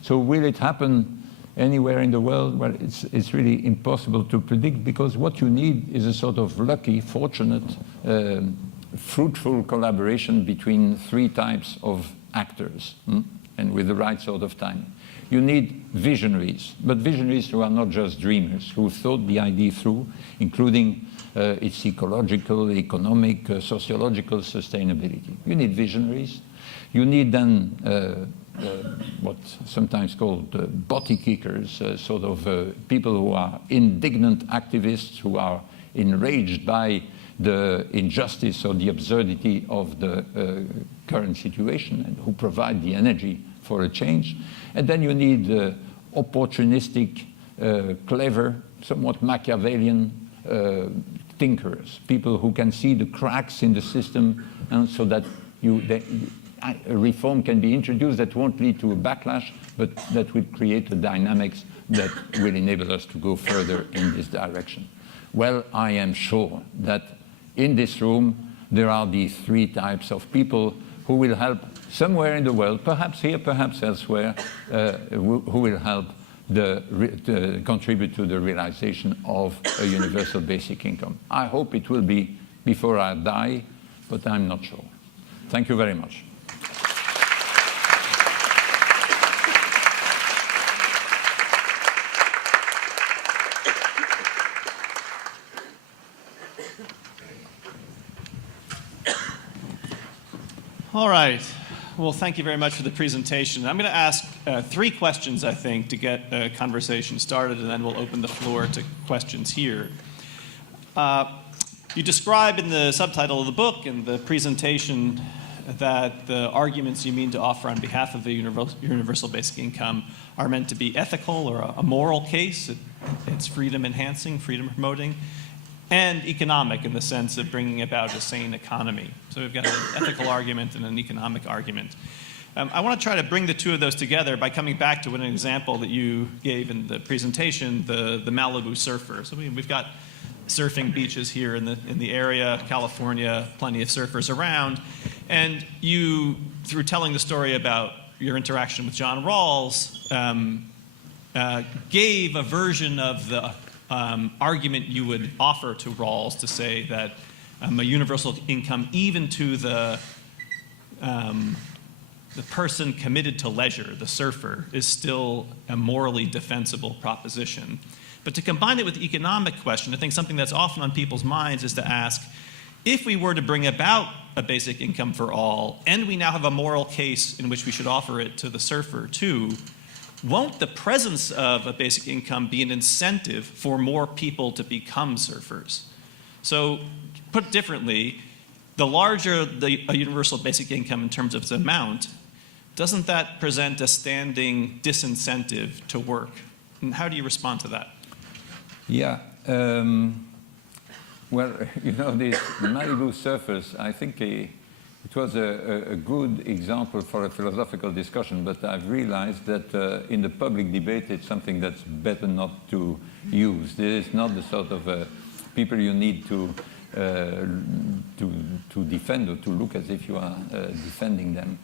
So will it happen anywhere in the world? Well, it's really impossible to predict, because what you need is a sort of lucky, fortunate, fruitful collaboration between 3 types of actors, and with the right sort of timing. You need visionaries, but visionaries who are not just dreamers, who thought the idea through, including its ecological, economic, sociological sustainability. You need visionaries. You need then what's sometimes called body kickers, sort of people who are indignant activists, who are enraged by the injustice or the absurdity of the current situation, and who provide the energy for a change. And then you need opportunistic, clever, somewhat Machiavellian thinkers, people who can see the cracks in the system, and so that a reform can be introduced that won't lead to a backlash, but that will create the dynamics that will enable us to go further in this direction. Well, I am sure that in this room there are these 3 types of people who will help somewhere in the world, perhaps here, perhaps elsewhere, who will help contribute to the realization of a universal basic income. I hope it will be before I die, but I'm not sure. Thank you very much. All right. Well, thank you very much for the presentation. I'm going to ask 3 questions, I think, to get a conversation started, and then we'll open the floor to questions here. You describe in the subtitle of the book and the presentation that the arguments you mean to offer on behalf of the universal basic income are meant to be ethical or a moral case. It's freedom enhancing, freedom promoting, and economic in the sense of bringing about a sane economy. So we've got an ethical argument and an economic argument. I want to try to bring the two of those together by coming back to an example that you gave in the presentation, the Malibu surfer. So we've got surfing beaches here in the area, California, plenty of surfers around. And you, through telling the story about your interaction with John Rawls, gave a version of the argument you would offer to Rawls to say that a universal income, even to the person committed to leisure, the surfer, is still a morally defensible proposition. But to combine it with the economic question, I think something that's often on people's minds is to ask, if we were to bring about a basic income for all, and we now have a moral case in which we should offer it to the surfer too, won't the presence of a basic income be an incentive for more people to become surfers? So, put differently, the larger a universal basic income in terms of its amount, doesn't that present a standing disincentive to work? And how do you respond to that? Yeah. Well, you know, these Malibu surfers, I think it was a good example for a philosophical discussion, but I've realized that in the public debate it's something that's better not to use. This is not the sort of people you need to defend or to look as if you are defending them.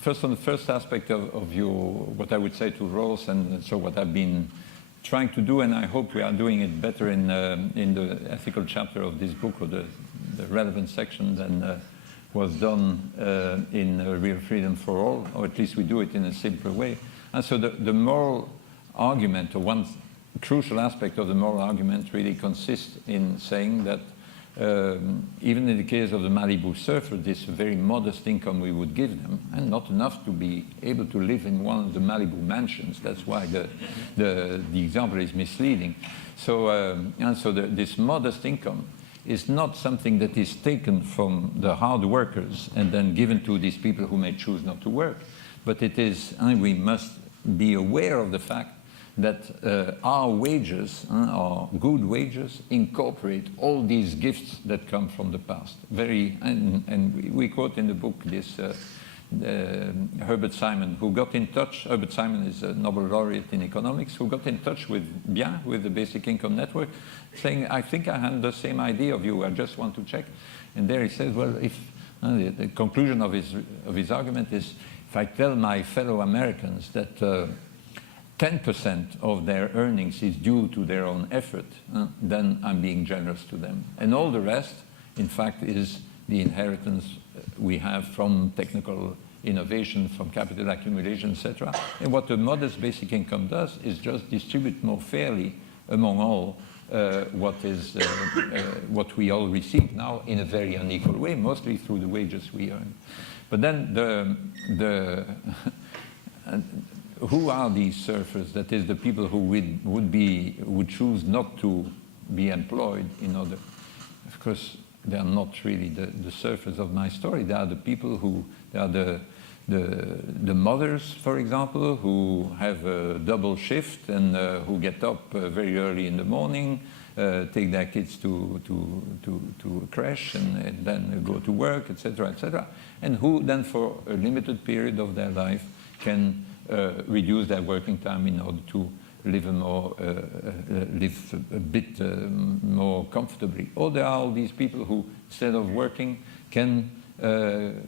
First on the first aspect of what I would say to Rawls, and so what I've been trying to do, and I hope we are doing it better in the ethical chapter of this book, or the relevant section, than was done in Real Freedom for All, or at least we do it in a simpler way. And so the moral argument, or one crucial aspect of the moral argument, really consists in saying that even in the case of the Malibu surfer, this very modest income we would give them, and not enough to be able to live in one of the Malibu mansions. That's why the example is misleading. So, this modest income is not something that is taken from the hard workers and then given to these people who may choose not to work, but it is, and we must be aware of the fact that our wages, our good wages, incorporate all these gifts that come from the past. And we quote in the book this Herbert Simon, who got in touch. Herbert Simon is a Nobel laureate in economics, who got in touch with BIA, with the Basic Income Network, saying, I think I had the same idea of you, I just want to check. And there he says, well, if the conclusion of his argument is, if I tell my fellow Americans that 10% of their earnings is due to their own effort, then I'm being generous to them. And all the rest, in fact, is the inheritance we have from technical innovation, from capital accumulation, etc. And what the modest basic income does is just distribute more fairly among all what we all receive now in a very unequal way, mostly through the wages we earn. But then who are these surfers? That is, the people who would choose not to be employed in order. Of course, they are not really the surfers of my story. They are the people they are the mothers, for example, who have a double shift and who get up very early in the morning, take their kids to a creche and then go to work, etc., and who then for a limited period of their life can reduce their working time in order to live a bit more comfortably. Or there are all these people who, instead of working, can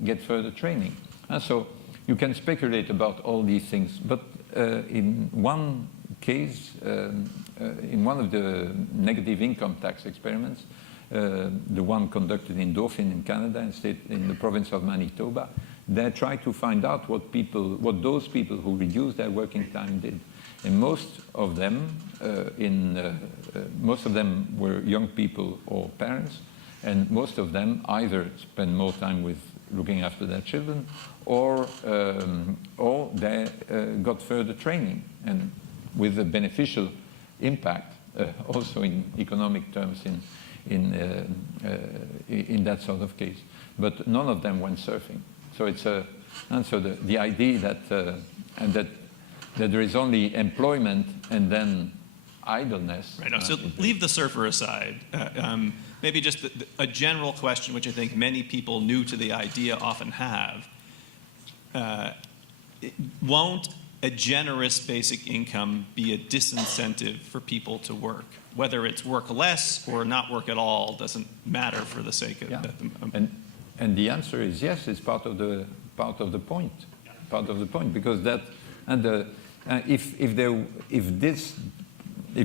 get further training. And so you can speculate about all these things, but in one case, in one of the negative income tax experiments, the one conducted in Dauphin in Canada, in the province of Manitoba, they tried to find out what those people who reduced their working time did. And most of them were young people or parents, and most of them either spend more time with looking after their children, or they got further training, and with a beneficial impact also in economic terms in that sort of case. But none of them went surfing. So it's the idea that there is only employment and then idleness. Right. So leave the surfer aside. Maybe just a general question, which I think many people new to the idea often have. Won't a generous basic income be a disincentive for people to work? Whether it's work less or not work at all doesn't matter for the sake of And the answer is yes. It's part of the point. Part of the point, because that if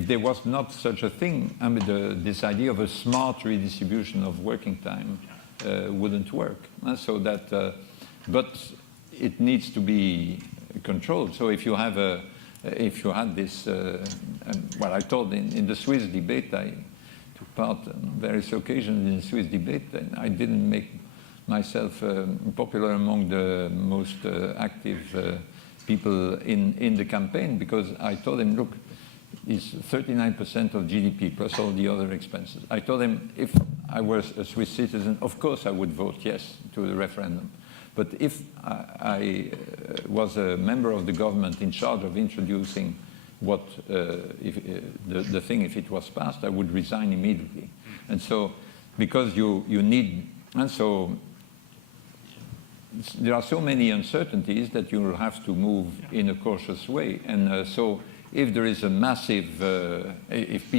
there was not such a thing, I mean, this idea of a smart redistribution of working time wouldn't work. So that, but it needs to be controlled. So if you had this, well, I told in the Swiss debate, I took part on various occasions in the Swiss debate, and I didn't make myself popular among the most active people in the campaign, because I told him, look, it's 39% of GDP plus all the other expenses. I told him, if I was a Swiss citizen, of course I would vote yes to the referendum. But if I was a member of the government in charge of introducing the thing, if it was passed, I would resign immediately. And so, because you need, and so there are so many uncertainties that you will have to move in a cautious way. And so if there is a massive, if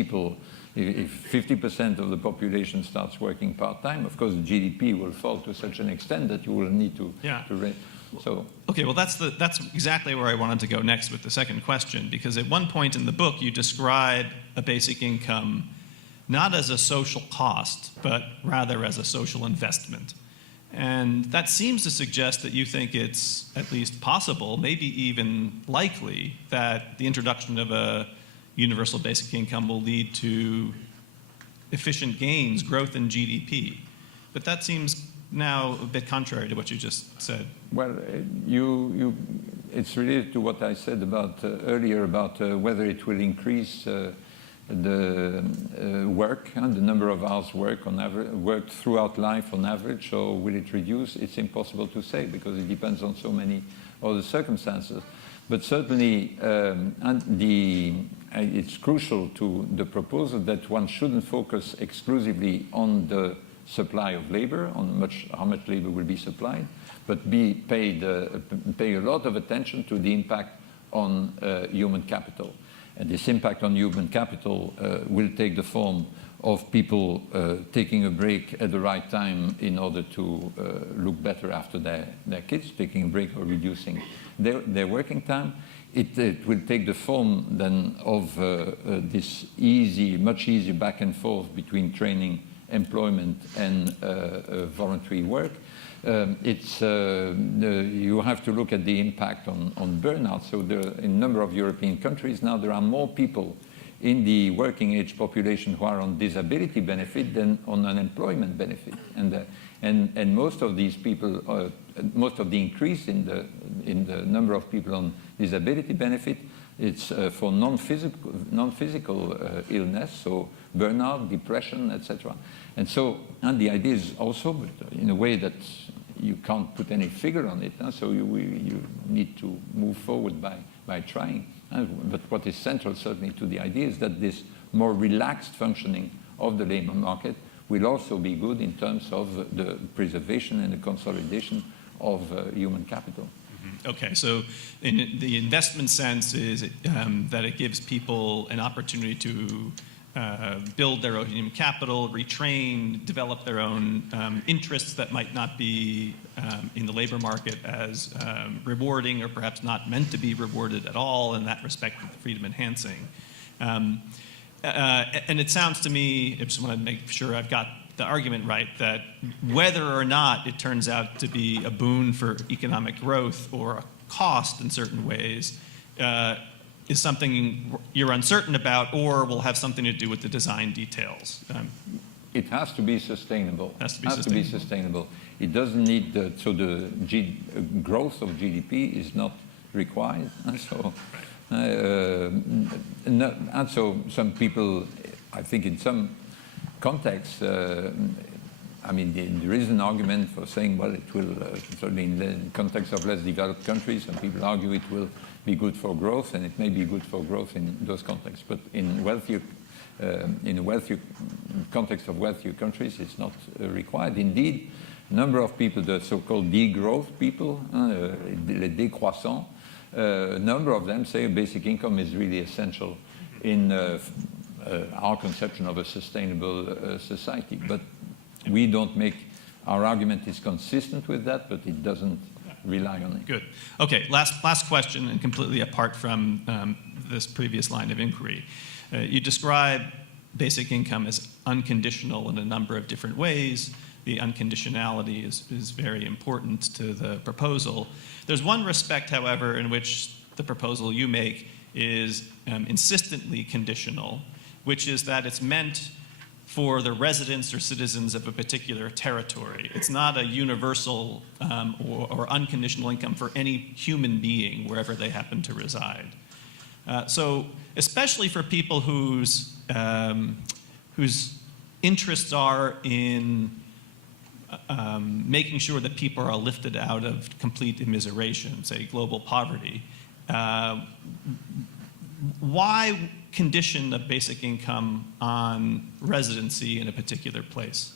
50% of the population starts working part-time, of course the GDP will fall to such an extent that you will need to raise. So okay, well that's exactly where I wanted to go next with the second question, because at one point in the book you describe a basic income not as a social cost, but rather as a social investment. And that seems to suggest that you think it's at least possible, maybe even likely, that the introduction of a universal basic income will lead to efficient gains, growth in GDP. But that seems now a bit contrary to what you just said. Well, it's related to what I said about earlier about whether it will increase the work and the number of hours worked throughout life on average, or will it reduce? It's impossible to say, because it depends on so many other circumstances. But certainly, it's crucial to the proposal that one shouldn't focus exclusively on the supply of labor, on how much labor will be supplied, but pay a lot of attention to the impact on human capital. And this impact on human capital will take the form of people taking a break at the right time in order to look better after their kids, taking a break or reducing their working time. It will take the form then of this much easier back and forth between training, employment, and voluntary work. You have to look at the impact on burnout. So in a number of European countries now, there are more people in the working age population who are on disability benefit than on unemployment benefit. And most of these people, most of the increase in the number of people on disability benefit, it's for non-physical illness, so burnout, depression, etc. And the idea is also, but in a way that you can't put any figure on it, so you need to move forward by trying. But what is central certainly to the idea is that this more relaxed functioning of the labor market will also be good in terms of the preservation and the consolidation of human capital. Okay, so in the investment sense is that it gives people an opportunity to build their own human capital, retrain, develop their own interests that might not be in the labor market as rewarding or perhaps not meant to be rewarded at all in that respect, freedom enhancing. And it sounds to me, I just want to make sure I've got the argument right, that whether or not it turns out to be a boon for economic growth or a cost in certain ways is something you're uncertain about or will have something to do with the design details. It has to be sustainable. Has to be sustainable. It doesn't need the growth of GDP is not required, and so and so some people, I think, in some contexts, I mean, there is an argument for saying, well, it will certainly in the context of less developed countries, some people argue it will be good for growth, and it may be good for growth in those contexts, but in a wealthier context of wealthier countries, it's not required. Indeed, a number of people, the so-called degrowth people, les décroissants, a number of them say a basic income is really essential in our conception of a sustainable society. But we don't make, our argument is consistent with that, but it doesn't rely on it. Good. Okay, last question, and completely apart from this previous line of inquiry. You describe basic income as unconditional in a number of different ways. The unconditionality is very important to the proposal. There's one respect, however, in which the proposal you make is insistently conditional, which is that it's meant for the residents or citizens of a particular territory. It's not a universal or unconditional income for any human being wherever they happen to reside. So especially for people whose interests are in making sure that people are lifted out of complete immiseration, say global poverty, why condition a basic income on residency in a particular place?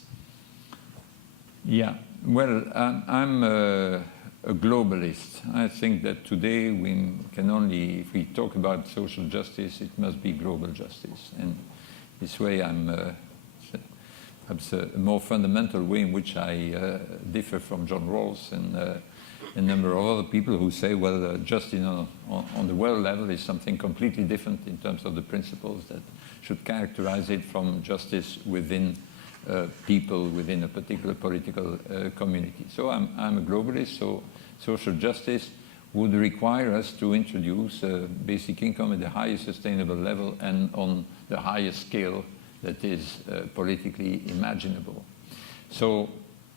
Yeah, well, I'm a globalist. I think that today we can only, if we talk about social justice, it must be global justice. And this way I'm perhaps a more fundamental way in which I differ from John Rawls and a number of other people who say, well, justice on the world level is something completely different in terms of the principles that should characterize it from justice within people, within a particular political community. So I'm a globalist, so social justice would require us to introduce basic income at the highest sustainable level and on the highest scale that is politically imaginable. So,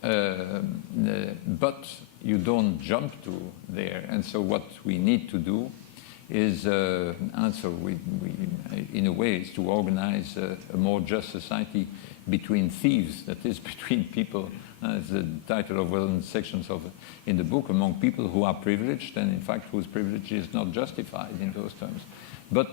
but you don't jump to there, and so what we need to do is, and so we in a way, is to organize a more just society between thieves, that is, between people, as the title of well-known sections in the book, among people who are privileged and in fact whose privilege is not justified in those terms. But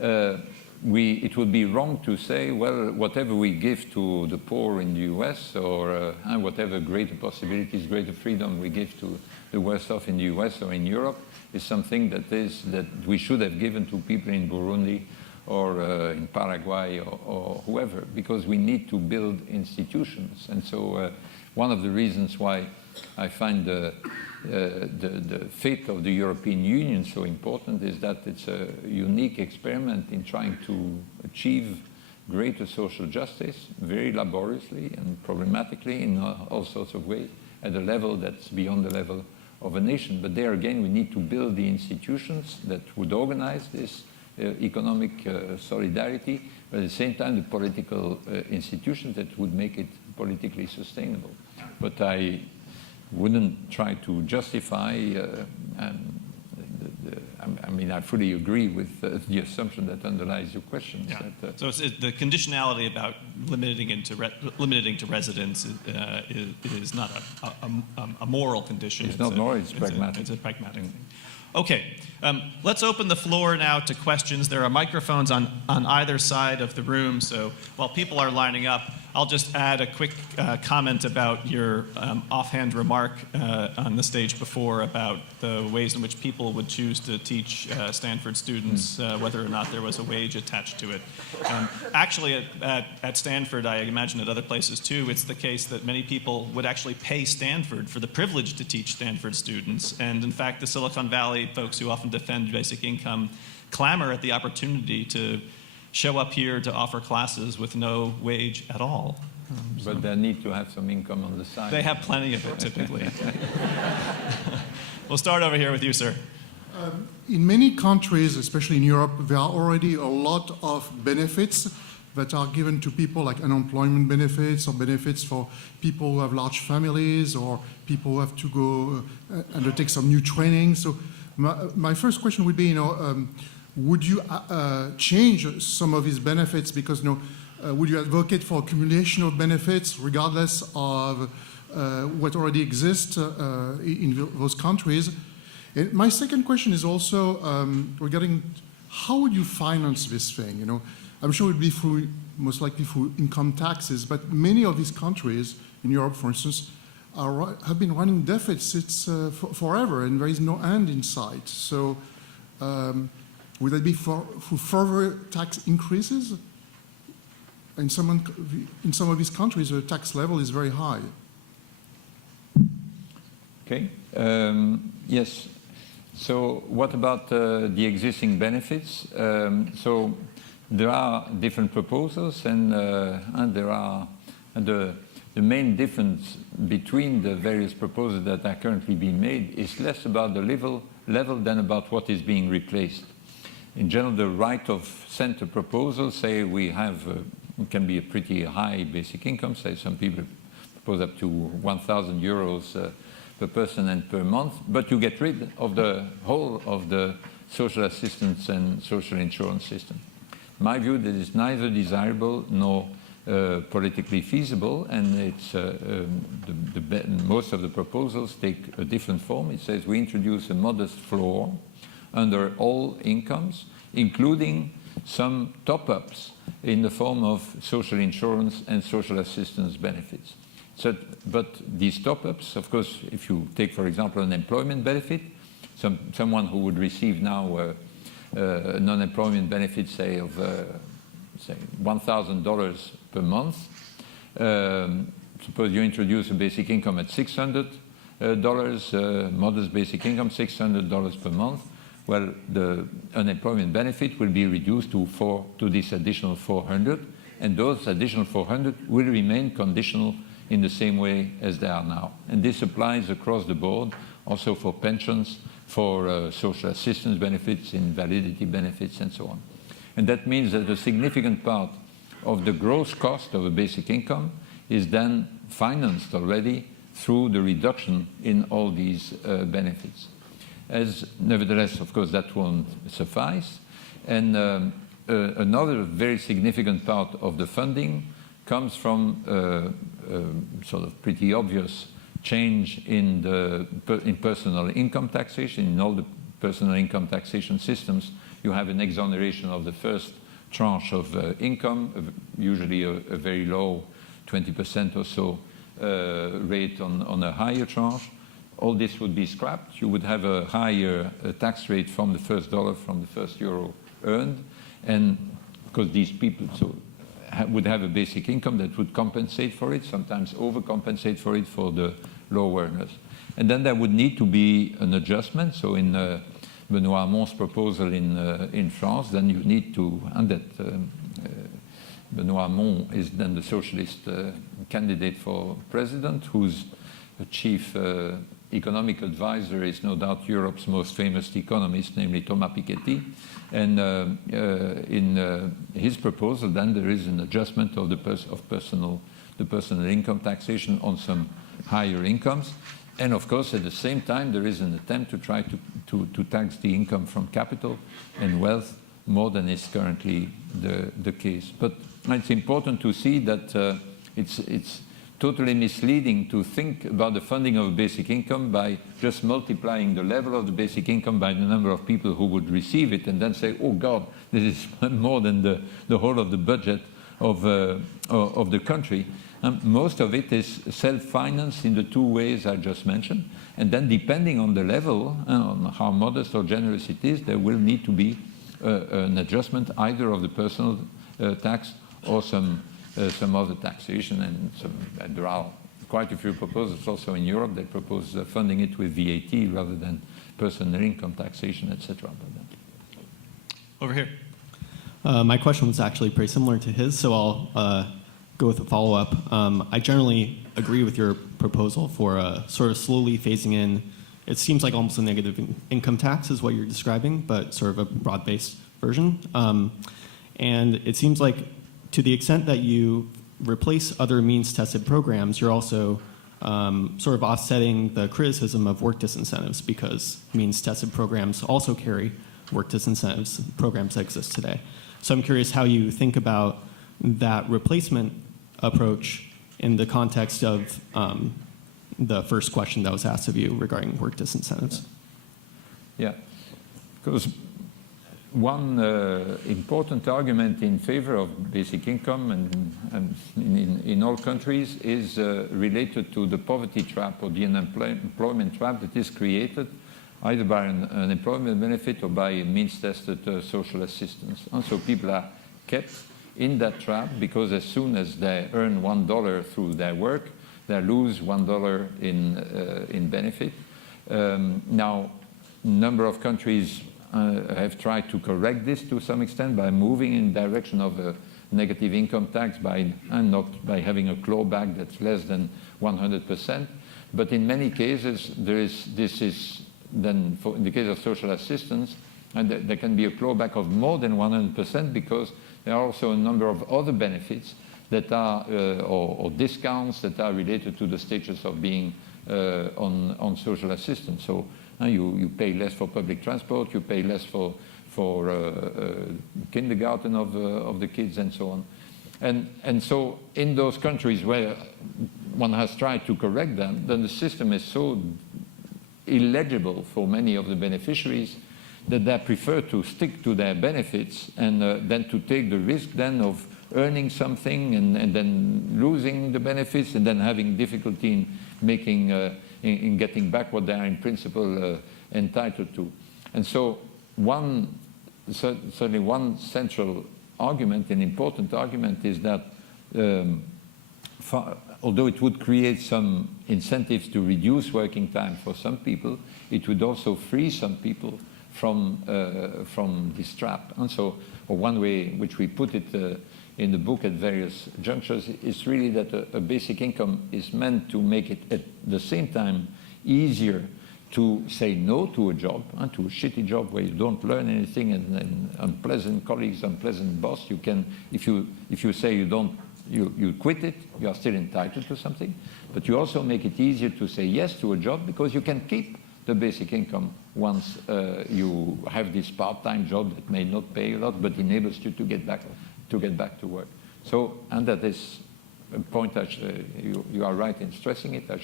it would be wrong to say, well, whatever we give to the poor in the US or whatever greater possibilities, greater freedom we give to the worse off in the US or in Europe is something that we should have given to people in Burundi or in Paraguay or whoever, because we need to build institutions. And so one of the reasons why I find the fate of the European Union so important is that it's a unique experiment in trying to achieve greater social justice very laboriously and problematically in all sorts of ways at a level that's beyond the level of a nation. But there again, we need to build the institutions that would organize this economic solidarity, but at the same time the political institutions that would make it politically sustainable. But I wouldn't try to justify, I mean, I fully agree with the assumption that underlies your questions. Yeah. That, so it's the conditionality about limiting to residents is not a moral condition. It's not moral, it's pragmatic. It's a pragmatic thing. Okay, let's open the floor now to questions. There are microphones on either side of the room, so while people are lining up, I'll just add a quick comment about your offhand remark on the stage before about the ways in which people would choose to teach Stanford students, whether or not there was a wage attached to it. Actually, at Stanford, I imagine at other places too, it's the case that many people would actually pay Stanford for the privilege to teach Stanford students. And in fact, the Silicon Valley folks who often defend basic income clamor at the opportunity to show up here to offer classes with no wage at all. But they need to have some income on the side. They have plenty of it, typically. We'll start over here with you, sir. In many countries, especially in Europe, there are already a lot of benefits that are given to people, like unemployment benefits or benefits for people who have large families or people who have to go undertake some new training. So my first question would be, would you change some of these benefits? Because, would you advocate for accumulation of benefits regardless of what already exists in those countries? And my second question is also regarding how would you finance this thing? I'm sure it would be most likely through income taxes, but many of these countries in Europe, for instance, have been running deficits forever, and there is no end in sight. So would that be through further tax increases? In some of these countries, the tax level is very high. Okay. Yes. So what about the existing benefits? So there are different proposals, and there are the main difference between the various proposals that are currently being made is less about the level than about what is being replaced. In general, the right of center proposals say we have it can be a pretty high basic income. Say some people propose up to 1,000 euros per person and per month, but you get rid of the whole of the social assistance and social insurance system. My view, that is neither desirable nor politically feasible, and it's most of the proposals take a different form. It says we introduce a modest floor under all incomes, including some top-ups in the form of social insurance and social assistance benefits. So, but these top-ups, of course, if you take, for example, an employment benefit, someone who would receive now an unemployment benefit, say, of say $1,000 per month. Suppose you introduce a basic income at $600, modest basic income, $600 per month. Well, the unemployment benefit will be reduced to this additional 400, and those additional 400 will remain conditional in the same way as they are now. And this applies across the board, also for pensions, for social assistance benefits, invalidity benefits, and so on. And that means that a significant part of the gross cost of a basic income is then financed already through the reduction in all these benefits. Nevertheless, of course, that won't suffice. And another very significant part of the funding comes from sort of pretty obvious change in personal income taxation. In all the personal income taxation systems, you have an exoneration of the first tranche of income, usually a very low 20% or so rate on a higher tranche. All this would be scrapped. You would have a higher tax rate from the first dollar, from the first euro earned. And because these people would have a basic income that would compensate for it, sometimes overcompensate for it for the low earners. And then there would need to be an adjustment. So in Benoît Hamon's proposal in France, then you need to, and that Benoît Hamon is then the socialist candidate for president, whose chief economic advisor is no doubt Europe's most famous economist, namely Thomas Piketty. And in his proposal, then there is an adjustment of the personal income taxation on some higher incomes. And of course, at the same time, there is an attempt to try to tax the income from capital and wealth more than is currently the case. But it's important to see that it's totally misleading to think about the funding of a basic income by just multiplying the level of the basic income by the number of people who would receive it, and then say, oh God, this is more than the whole of the budget of the country. Most of it is self-financed in the two ways I just mentioned. And then depending on the level, on how modest or generous it is, there will need to be an adjustment either of the personal tax or some other taxation. And there are quite a few proposals also in Europe that propose funding it with VAT rather than personal income taxation, etc. Over here. My question was actually pretty similar to his, so I'll go with a follow-up. I generally agree with your proposal for sort of slowly phasing in. It seems like almost a negative income tax is what you're describing, but sort of a broad-based version. And it seems like to the extent that you replace other means-tested programs, you're also sort of offsetting the criticism of work disincentives, because means-tested programs also carry work disincentives, programs that exist today. So I'm curious how you think about that replacement approach in the context of the first question that was asked of you regarding work disincentives. Yeah, because one important argument in favor of basic income and in all countries is related to the poverty trap or the unemployment trap that is created either by an employment benefit or by means-tested social assistance. And so people are kept in that trap because as soon as they earn $1 through their work, they lose $1 in benefit. Now, a number of countries have tried to correct this to some extent by moving in the direction of a negative income tax and not by having a clawback that's less than 100%. But in many cases, then in the case of social assistance, and there can be a clawback of more than 100% because there are also a number of other benefits that are, or discounts that are related to the status of being on social assistance. So you pay less for public transport, you pay less for kindergarten of the kids and so on. And so in those countries where one has tried to correct them, then the system is so illegible for many of the beneficiaries that they prefer to stick to their benefits and then to take the risk then of earning something and then losing the benefits and then having difficulty in making in getting back what they are in principle entitled to. And so certainly one central argument, an important argument, is that although it would create some incentives to reduce working time for some people, it would also free some people from this trap. And so one way which we put it in the book at various junctures is really that a basic income is meant to make it at the same time easier to say no to a job, and to a shitty job where you don't learn anything and unpleasant colleagues, unpleasant boss. You can, if you say you quit it, you are still entitled to something, but you also make it easier to say yes to a job because you can keep the basic income once you have this part-time job that may not pay a lot but enables you to get back to work. So, and that is a point that you are right in stressing it. I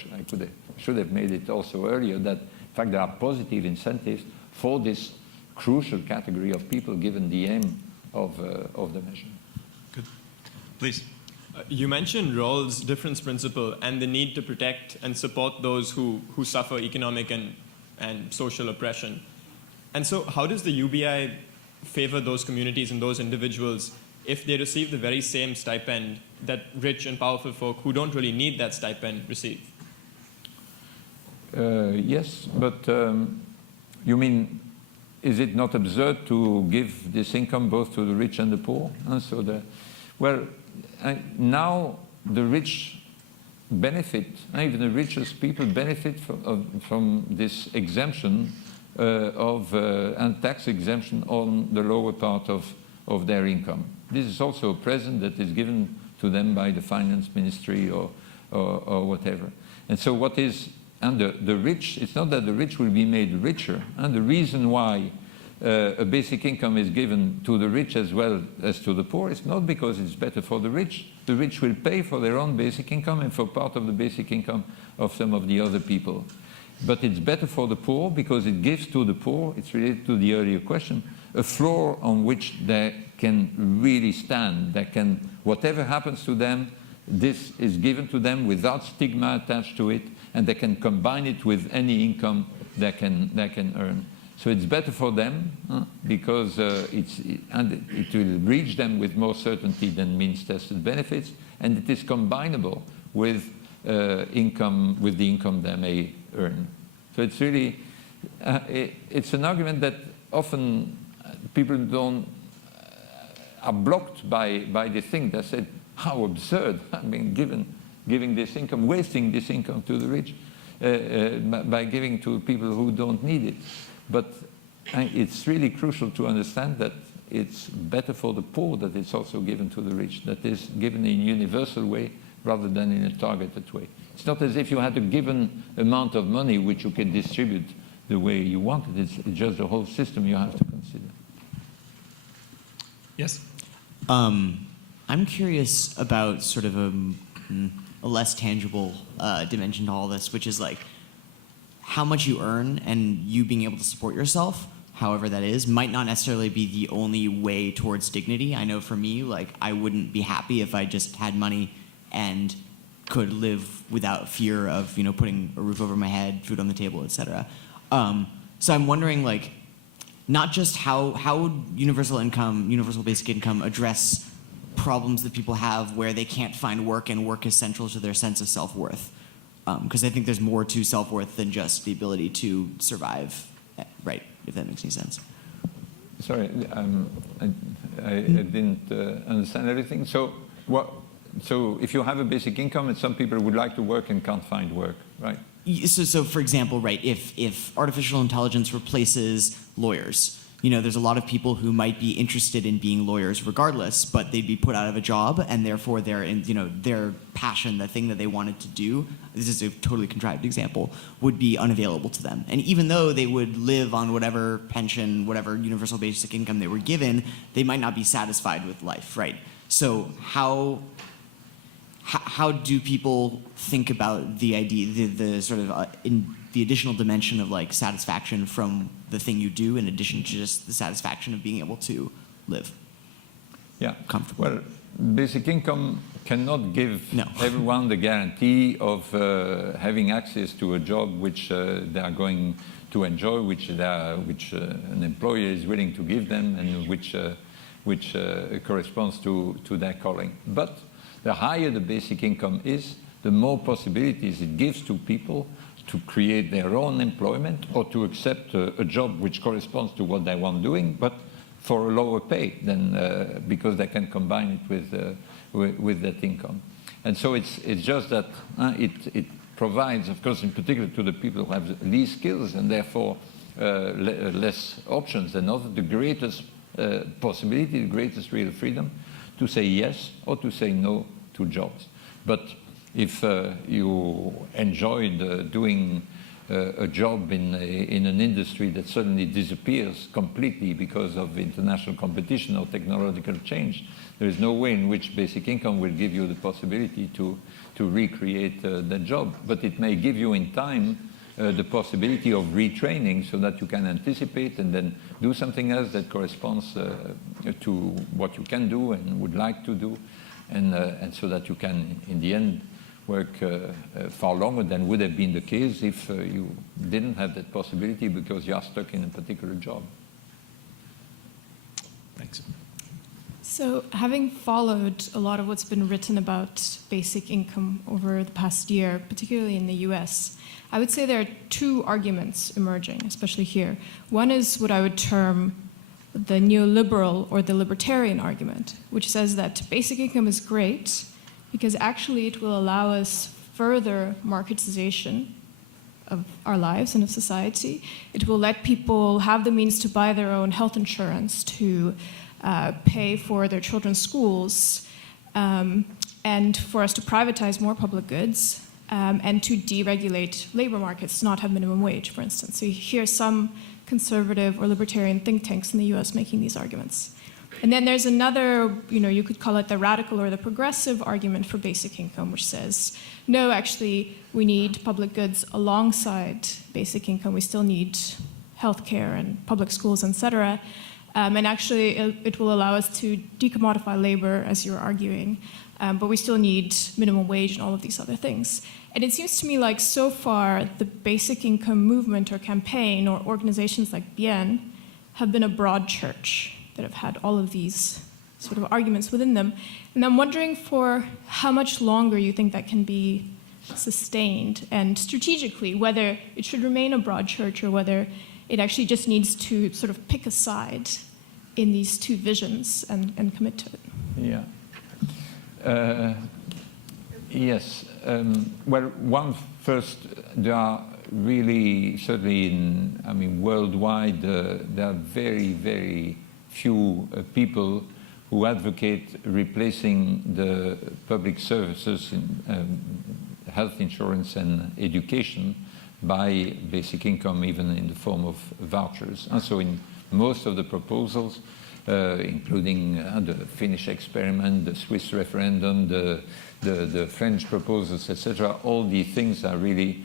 should have made it also earlier that in fact there are positive incentives for this crucial category of people given the aim of the measure. Good. Please. You mentioned Rawls' difference principle and the need to protect and support those who suffer economic and social oppression. And so how does the UBI favor those communities and those individuals if they receive the very same stipend that rich and powerful folk who don't really need that stipend receive? Yes, but you mean, is it not absurd to give this income both to the rich and the poor? And so now the rich benefit, even the richest people benefit from this exemption and tax exemption on the lower part of their income. This is also a present that is given to them by the finance ministry or whatever. And so what is, and the rich, it's not that the rich will be made richer, and the reason why a basic income is given to the rich as well as to the poor, it's not because it's better for the rich. The rich will pay for their own basic income and for part of the basic income of some of the other people. But it's better for the poor because it gives to the poor, it's related to the earlier question, a floor on which they can really stand. They can, whatever happens to them, this is given to them without stigma attached to it, and they can combine it with any income they can earn. So it's better for them because it will reach them with more certainty than means-tested benefits, and it is combinable with the income they may earn. So it's really it's an argument that often people are blocked by this thing. They said, how absurd! I mean, giving this income, wasting this income to the rich by giving to people who don't need it. But it's really crucial to understand that it's better for the poor that it's also given to the rich, that is given in a universal way rather than in a targeted way. It's not as if you had a given amount of money which you can distribute the way you want it. It's just the whole system you have to consider. Yes? I'm curious about sort of a less tangible dimension to all this, which is like how much you earn and you being able to support yourself, however that is, might not necessarily be the only way towards dignity. I know for me, like, I wouldn't be happy if I just had money and could live without fear of, putting a roof over my head, food on the table, etc. So I'm wondering, like, not just how would universal basic income address problems that people have where they can't find work and work is central to their sense of self-worth. Because I think there's more to self-worth than just the ability to survive, right, if that makes any sense. Sorry, I didn't understand everything. So if you have a basic income and some people would like to work and can't find work, right? So for example, right, if artificial intelligence replaces lawyers, there's a lot of people who might be interested in being lawyers regardless, but they'd be put out of a job, and therefore their passion, the thing that they wanted to do, this is a totally contrived example, would be unavailable to them. And even though they would live on whatever pension, whatever universal basic income they were given, they might not be satisfied with life, right? So how do people think about the idea, the sort of the additional dimension of like satisfaction from the thing you do, in addition to just the satisfaction of being able to live? Yeah, comfortably. Well, basic income cannot give No. everyone the guarantee of having access to a job which they are going to enjoy, which an employer is willing to give them, and which corresponds to their calling. But the higher the basic income is, the more possibilities it gives to people to create their own employment or to accept a job which corresponds to what they want doing, but for a lower pay than because they can combine it with that income. And so it's just that it provides, of course, in particular to the people who have least skills and therefore less options than others, the greatest possibility, the greatest real freedom to say yes or to say no to jobs. But if you enjoyed doing a job in an industry that suddenly disappears completely because of international competition or technological change, there is no way in which basic income will give you the possibility to recreate that job. But it may give you in time the possibility of retraining so that you can anticipate and then do something else that corresponds to what you can do and would like to do, and so that you can, in the end, work far longer than would have been the case if you didn't have that possibility because you are stuck in a particular job. Thanks. So having followed a lot of what's been written about basic income over the past year, particularly in the US, I would say there are two arguments emerging, especially here. One is what I would term the neoliberal or the libertarian argument, which says that basic income is great because actually it will allow us further marketization of our lives and of society. It will let people have the means to buy their own health insurance, to pay for their children's schools, and for us to privatize more public goods, and to deregulate labor markets, to not have minimum wage, for instance. So you hear some conservative or libertarian think tanks in the US making these arguments. And then there's another, you could call it the radical or the progressive argument for basic income, which says, no, actually, we need public goods alongside basic income. We still need healthcare and public schools, etc. And actually, it will allow us to decommodify labor, as you're arguing. But we still need minimum wage and all of these other things. And it seems to me like so far, the basic income movement or campaign or organizations like Bien have been a broad church that have had all of these sort of arguments within them. And I'm wondering for how much longer you think that can be sustained, and strategically, whether it should remain a broad church or whether it actually just needs to sort of pick a side in these two visions and commit to it. Yeah. Yes. Well, first, there are really, certainly worldwide, there are very, very few people who advocate replacing the public services in health insurance and education by basic income, even in the form of vouchers. And so in most of the proposals, including the Finnish experiment, the Swiss referendum, the French proposals, etc., all these things are really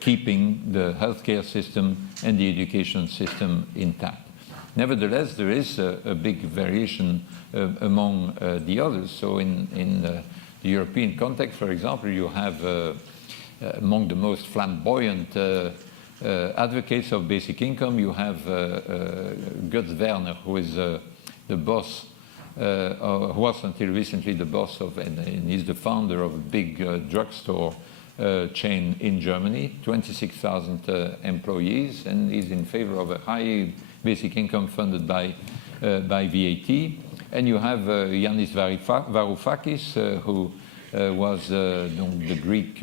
keeping the healthcare system and the education system intact. Nevertheless, there is a big variation among the others. So in the European context, for example, you have among the most flamboyant advocates of basic income, you have Götz Werner, who is the boss, who was until recently the boss of, and he's the founder of a big drugstore chain in Germany, 26,000 employees, and he's in favor of a high basic income funded by VAT. And you have Yanis Varoufakis, who was the Greek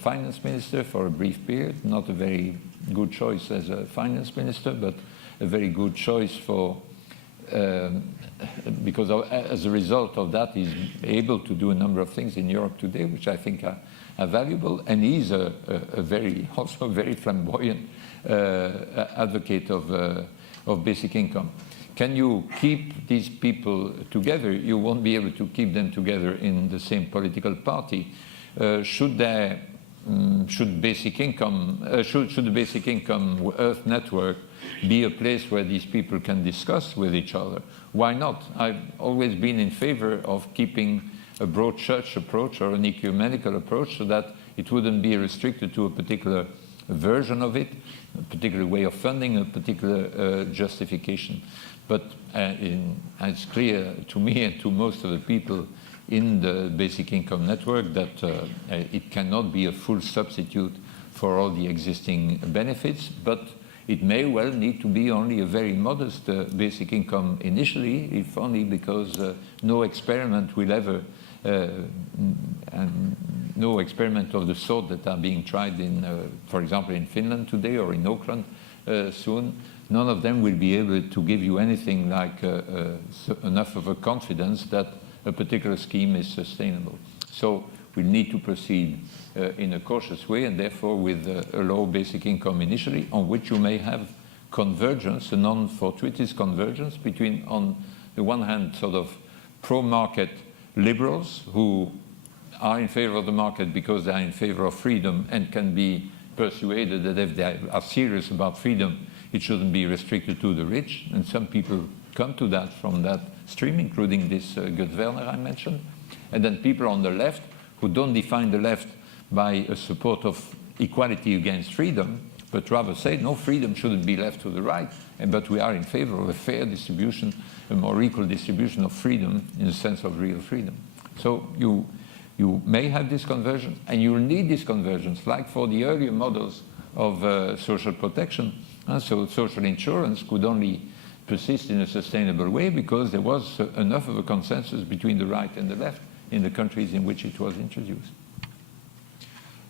finance minister for a brief period. Not a very good choice as a finance minister, but a very good choice for because as a result of that, he's able to do a number of things in Europe today, which I think are valuable. And he's also a very flamboyant advocate of basic income. Can you keep these people together? You won't be able to keep them together in the same political party. Should the basic income Earth Network be a place where these people can discuss with each other? Why not? I've always been in favor of keeping a broad church approach or an ecumenical approach so that it wouldn't be restricted to a particular version of it, a particular way of funding, a particular justification. But it's clear to me and to most of the people in the basic income network that it cannot be a full substitute for all the existing benefits, but it may well need to be only a very modest basic income initially, if only because no experiment will ever, and no experiment of the sort that are being tried in, for example, in Finland today or in Auckland soon, none of them will be able to give you anything like enough of a confidence that a particular scheme is sustainable. So we need to proceed in a cautious way, and therefore with a low basic income initially, on which you may have convergence, a non-fortuitous convergence between, on the one hand, sort of pro-market liberals who are in favor of the market because they are in favor of freedom and can be persuaded that if they are serious about freedom, it shouldn't be restricted to the rich. And some people come to that from that stream, including this Götz Werner I mentioned. And then people on the left who don't define the left by a support of equality against freedom, but rather say, no, freedom shouldn't be left to the right, but we are in favor of a fair distribution, a more equal distribution of freedom in the sense of real freedom. So you may have this convergence, and you'll need this convergence, like for the earlier models of social protection. So social insurance could only persist in a sustainable way because there was enough of a consensus between the right and the left in the countries in which it was introduced.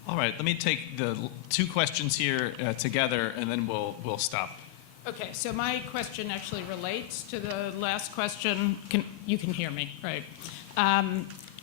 All right, let me take the two questions here together, and then we'll stop. Okay, so my question actually relates to the last question. You can hear me, right?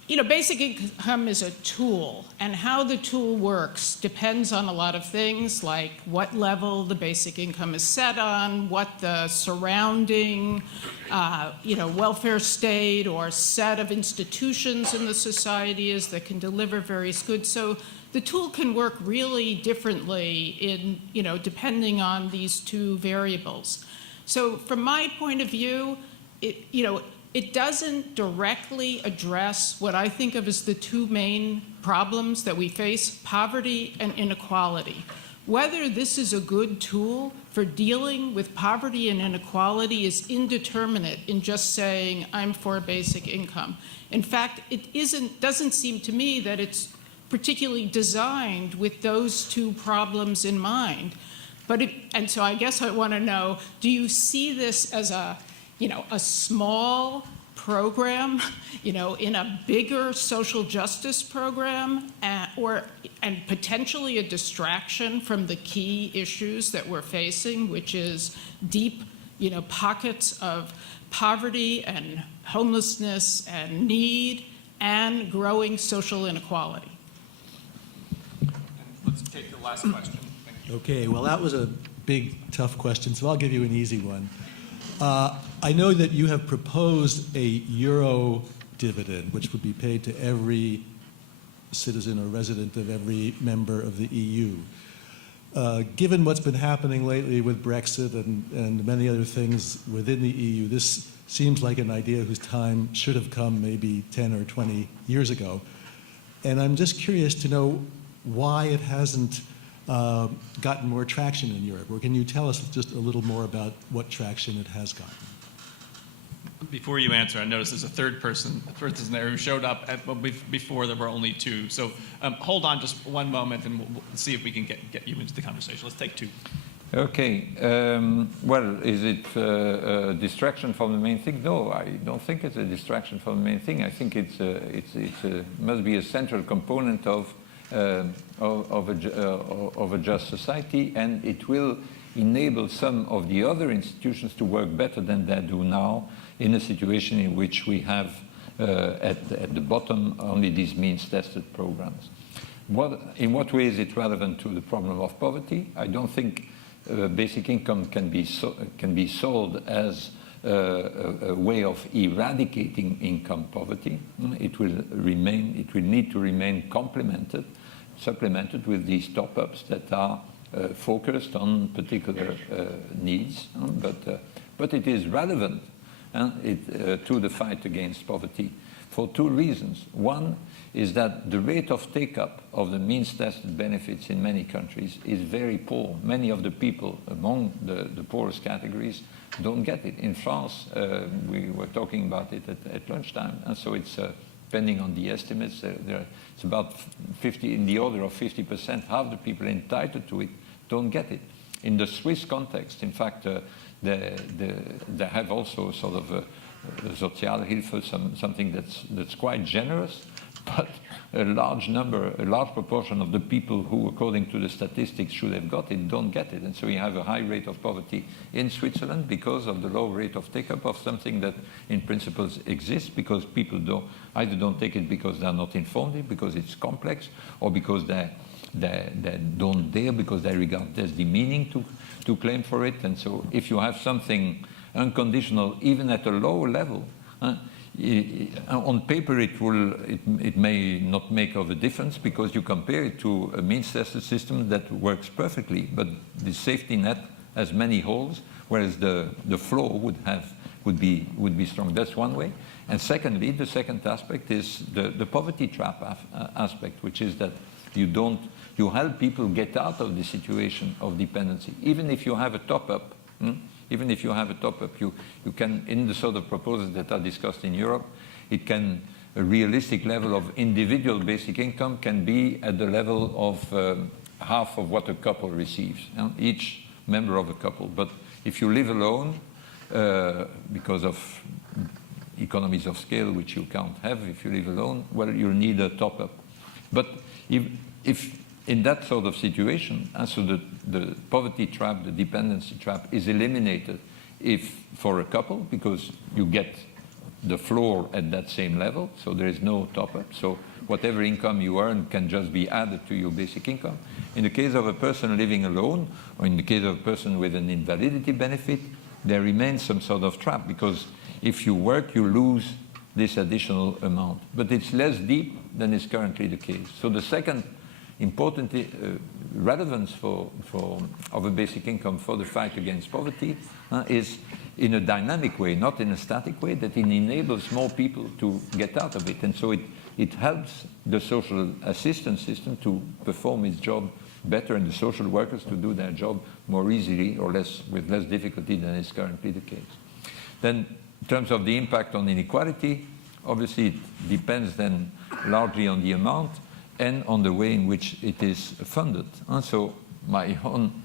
Basic income is a tool, and how the tool works depends on a lot of things, like what level the basic income is set on, what the surrounding, welfare state or set of institutions in the society is that can deliver various goods. So the tool can work really differently in, depending on these two variables. So from my point of view, it doesn't directly address what I think of as the two main problems that we face, poverty and inequality. Whether this is a good tool for dealing with poverty and inequality is indeterminate in just saying, I'm for basic income. In fact, it doesn't seem to me that it's particularly designed with those two problems in mind. And so I guess I want to know, do you see this as a small program, in a bigger social justice program, and potentially a distraction from the key issues that we're facing, which is deep, pockets of poverty and homelessness and need and growing social inequality? Let's take the last question. Okay, well, that was a big, tough question, so I'll give you an easy one. I know that you have proposed a euro dividend, which would be paid to every citizen or resident of every member of the EU. Given what's been happening lately with Brexit and many other things within the EU, this seems like an idea whose time should have come maybe 10 or 20 years ago. And I'm just curious to know why it hasn't gotten more traction in Europe, or can you tell us just a little more about what traction it has gotten? Before you answer, I noticed there's a third person there who showed up before there were only two. So hold on just one moment, and we'll see if we can get you into the conversation. Let's take two. Okay. Well, is it a distraction from the main thing? No, I don't think it's a distraction from the main thing. I think it must be a central component of a just society, and it will enable some of the other institutions to work better than they do now, in a situation in which we have at the bottom only these means-tested programs. In what way is it relevant to the problem of poverty? I don't think basic income can be sold as a way of eradicating income poverty. It will need to remain supplemented with these top-ups that are focused on particular needs. But it is relevant to the fight against poverty for two reasons. One is that the rate of take-up of the means-tested benefits in many countries is very poor. Many of the people among the poorest categories don't get it. In France, we were talking about it at lunchtime, and so it's depending on the estimates, it's about 50, in the order of 50%. Half the people entitled to it don't get it. In the Swiss context, in fact, they have also sort of Sozialhilfe, something that's quite generous, but a large proportion of the people who, according to the statistics, should have got it, don't get it. And so you have a high rate of poverty in Switzerland because of the low rate of take-up of something that in principle exists, because people either don't take it because they're not informed, because it's complex, or because they don't dare, because they regard there's demeaning to claim for it. And so if you have something unconditional, even at a low level, on paper it may not make of a difference, because you compare it to a means-tested system that works perfectly, but the safety net has many holes, whereas the floor would be strong. That's one way. And secondly, the second aspect is the poverty trap aspect, which is that you help people get out of the situation of dependency. Even if you have a top-up, you can, in the sort of proposals that are discussed in Europe, a realistic level of individual basic income can be at the level of half of what a couple receives, each member of a couple. But if you live alone, because of economies of scale, which you can't have if you live alone, well, you'll need a top-up. But if in that sort of situation, and so the poverty trap, the dependency trap is eliminated if for a couple, because you get the floor at that same level, so there is no top-up. So whatever income you earn can just be added to your basic income. In the case of a person living alone, or in the case of a person with an invalidity benefit, there remains some sort of trap, because if you work, you lose this additional amount. But it's less deep than is currently the case. So the second important relevance of a basic income for the fight against poverty is in a dynamic way, not in a static way, that it enables more people to get out of it. And so it helps the social assistance system to perform its job better and the social workers to do their job more easily or with less difficulty than is currently the case. Then in terms of the impact on inequality, obviously it depends then largely on the amount and on the way in which it is funded. And so my own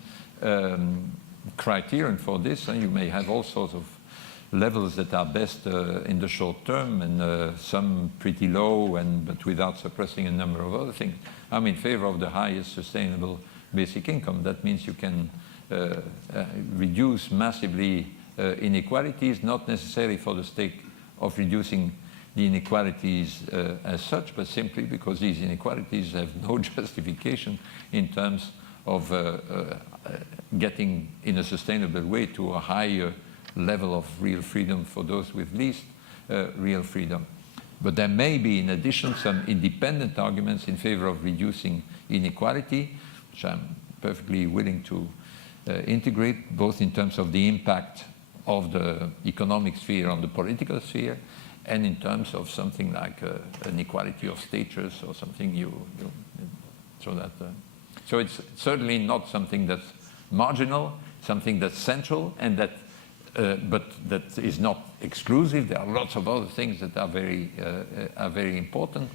criterion for this, and you may have all sorts of levels that are best in the short term and some pretty low, but without suppressing a number of other things. I'm in favor of the highest sustainable basic income. That means you can reduce massively inequalities, not necessarily for the sake of reducing the inequalities as such, but simply because these inequalities have no justification in terms of getting in a sustainable way to a higher level of real freedom for those with least real freedom. But there may be, in addition, some independent arguments in favor of reducing inequality, which I'm perfectly willing to integrate, both in terms of the impact of the economic sphere on the political sphere, and in terms of something like an equality of statures or something so it's certainly not something that's marginal, something that's central, and that but that is not exclusive. There are lots of other things that are very important,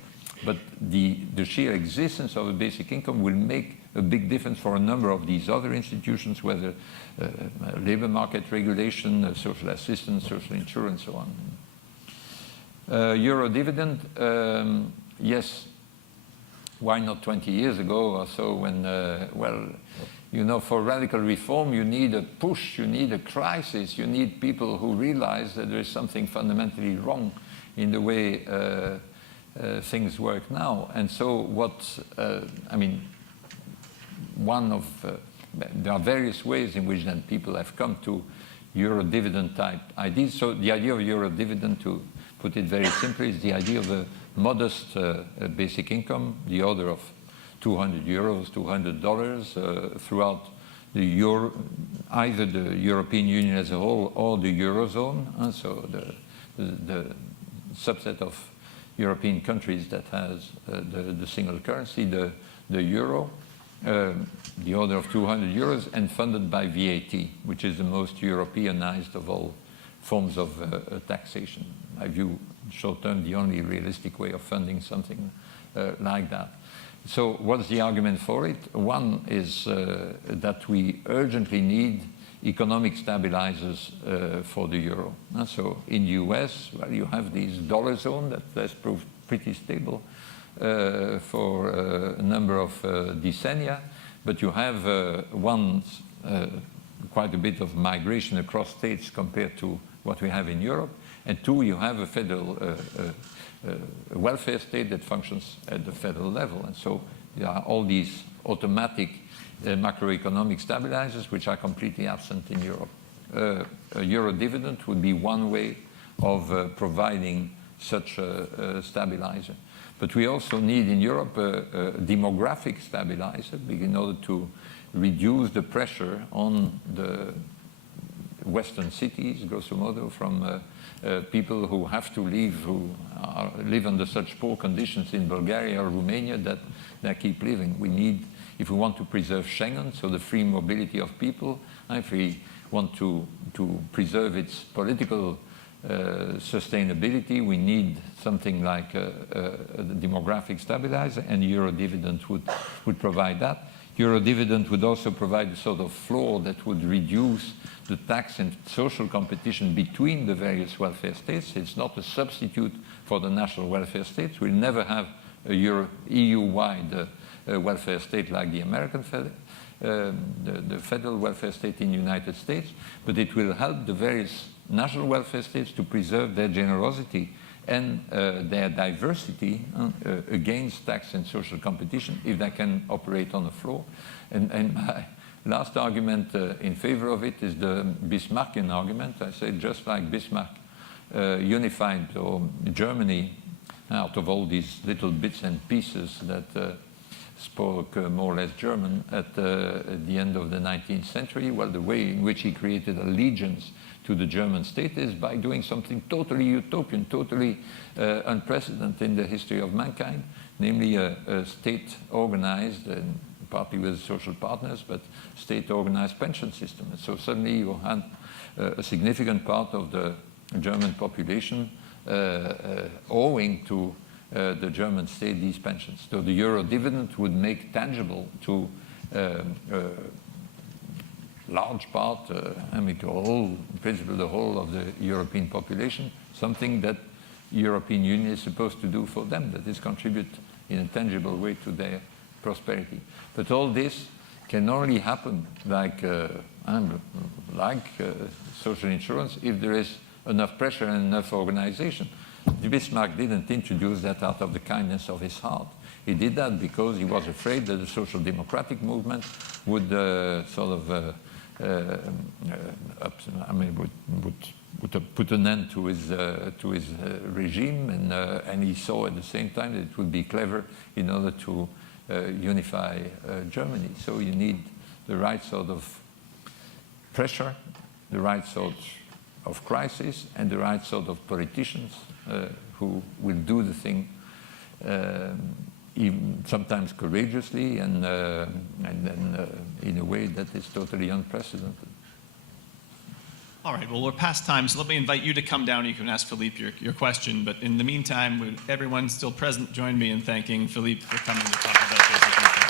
but the sheer existence of a basic income will make a big difference for a number of these other institutions, whether labor market regulation, social assistance, social insurance, so on. Euro dividend, yes. Why not 20 years ago or so when, well, you know, for radical reform, you need a push, you need a crisis, you need people who realize that there is something fundamentally wrong in the way things work now. And so I mean, there are various ways in which then people have come to Euro dividend type ideas. So the idea of Euro dividend, to put it very simply, is the idea of a modest basic income, the order of 200 euros, $200 throughout the either the European Union as a whole or the Eurozone. And so the subset of European countries that has the single currency, the euro, the order of 200 euros, and funded by VAT, which is the most Europeanized of all forms of taxation. I view short term the only realistic way of funding something like that. So what's the argument for it? One is that we urgently need economic stabilizers for the euro. So in the US, well, you have this dollar zone that has proved pretty stable for a number of decennia, but you have quite a bit of migration across states compared to what we have in Europe. And two, you have a federal welfare state that functions at the federal level. And so there are all these automatic macroeconomic stabilizers which are completely absent in Europe. A euro dividend would be one way of providing such a stabilizer. But we also need in Europe a demographic stabilizer in order to reduce the pressure on the Western cities, grosso modo, from people who have to leave, who live under such poor conditions in Bulgaria or Romania that they keep living. We need, if we want to preserve Schengen, so the free mobility of people, if we want to preserve its political sustainability, we need something like a demographic stabilizer, and Euro dividend would provide that. Euro dividend would also provide a sort of floor that would reduce the tax and social competition between the various welfare states. It's not a substitute for the national welfare states. We'll never have a EU-wide welfare state like the American the federal welfare state in the United States, but it will help the various national welfare states to preserve their generosity and their diversity against tax and social competition if they can operate on the floor. And my last argument in favor of it is the Bismarckian argument. I say just like Bismarck unified Germany out of all these little bits and pieces that spoke more or less German at the end of the 19th century. Well, the way in which he created allegiance to the German state is by doing something totally utopian, totally unprecedented in the history of mankind, namely a state organized, and partly with social partners, but state-organized pension system. And so suddenly you had a significant part of the German population owing to the German state these pensions. So the euro dividend would make tangible to large part, I mean, the whole, in principle, the whole of the European population, something that European Union is supposed to do for them, that is contribute in a tangible way to their prosperity. But all this can only happen like social insurance if there is enough pressure and enough organization. Bismarck didn't introduce that out of the kindness of his heart. He did that because he was afraid that the social democratic movement would would put an end to his regime, and he saw at the same time that it would be clever in order to unify Germany. So you need the right sort of pressure, the right sort of crisis, and the right sort of politicians who will do the thing even sometimes courageously and then in a way that is totally unprecedented. All right, well, we're past time, so let me invite you to come down. You can ask Philippe your question. But in the meantime, would everyone still present join me in thanking Philippe for coming to talk about basic income?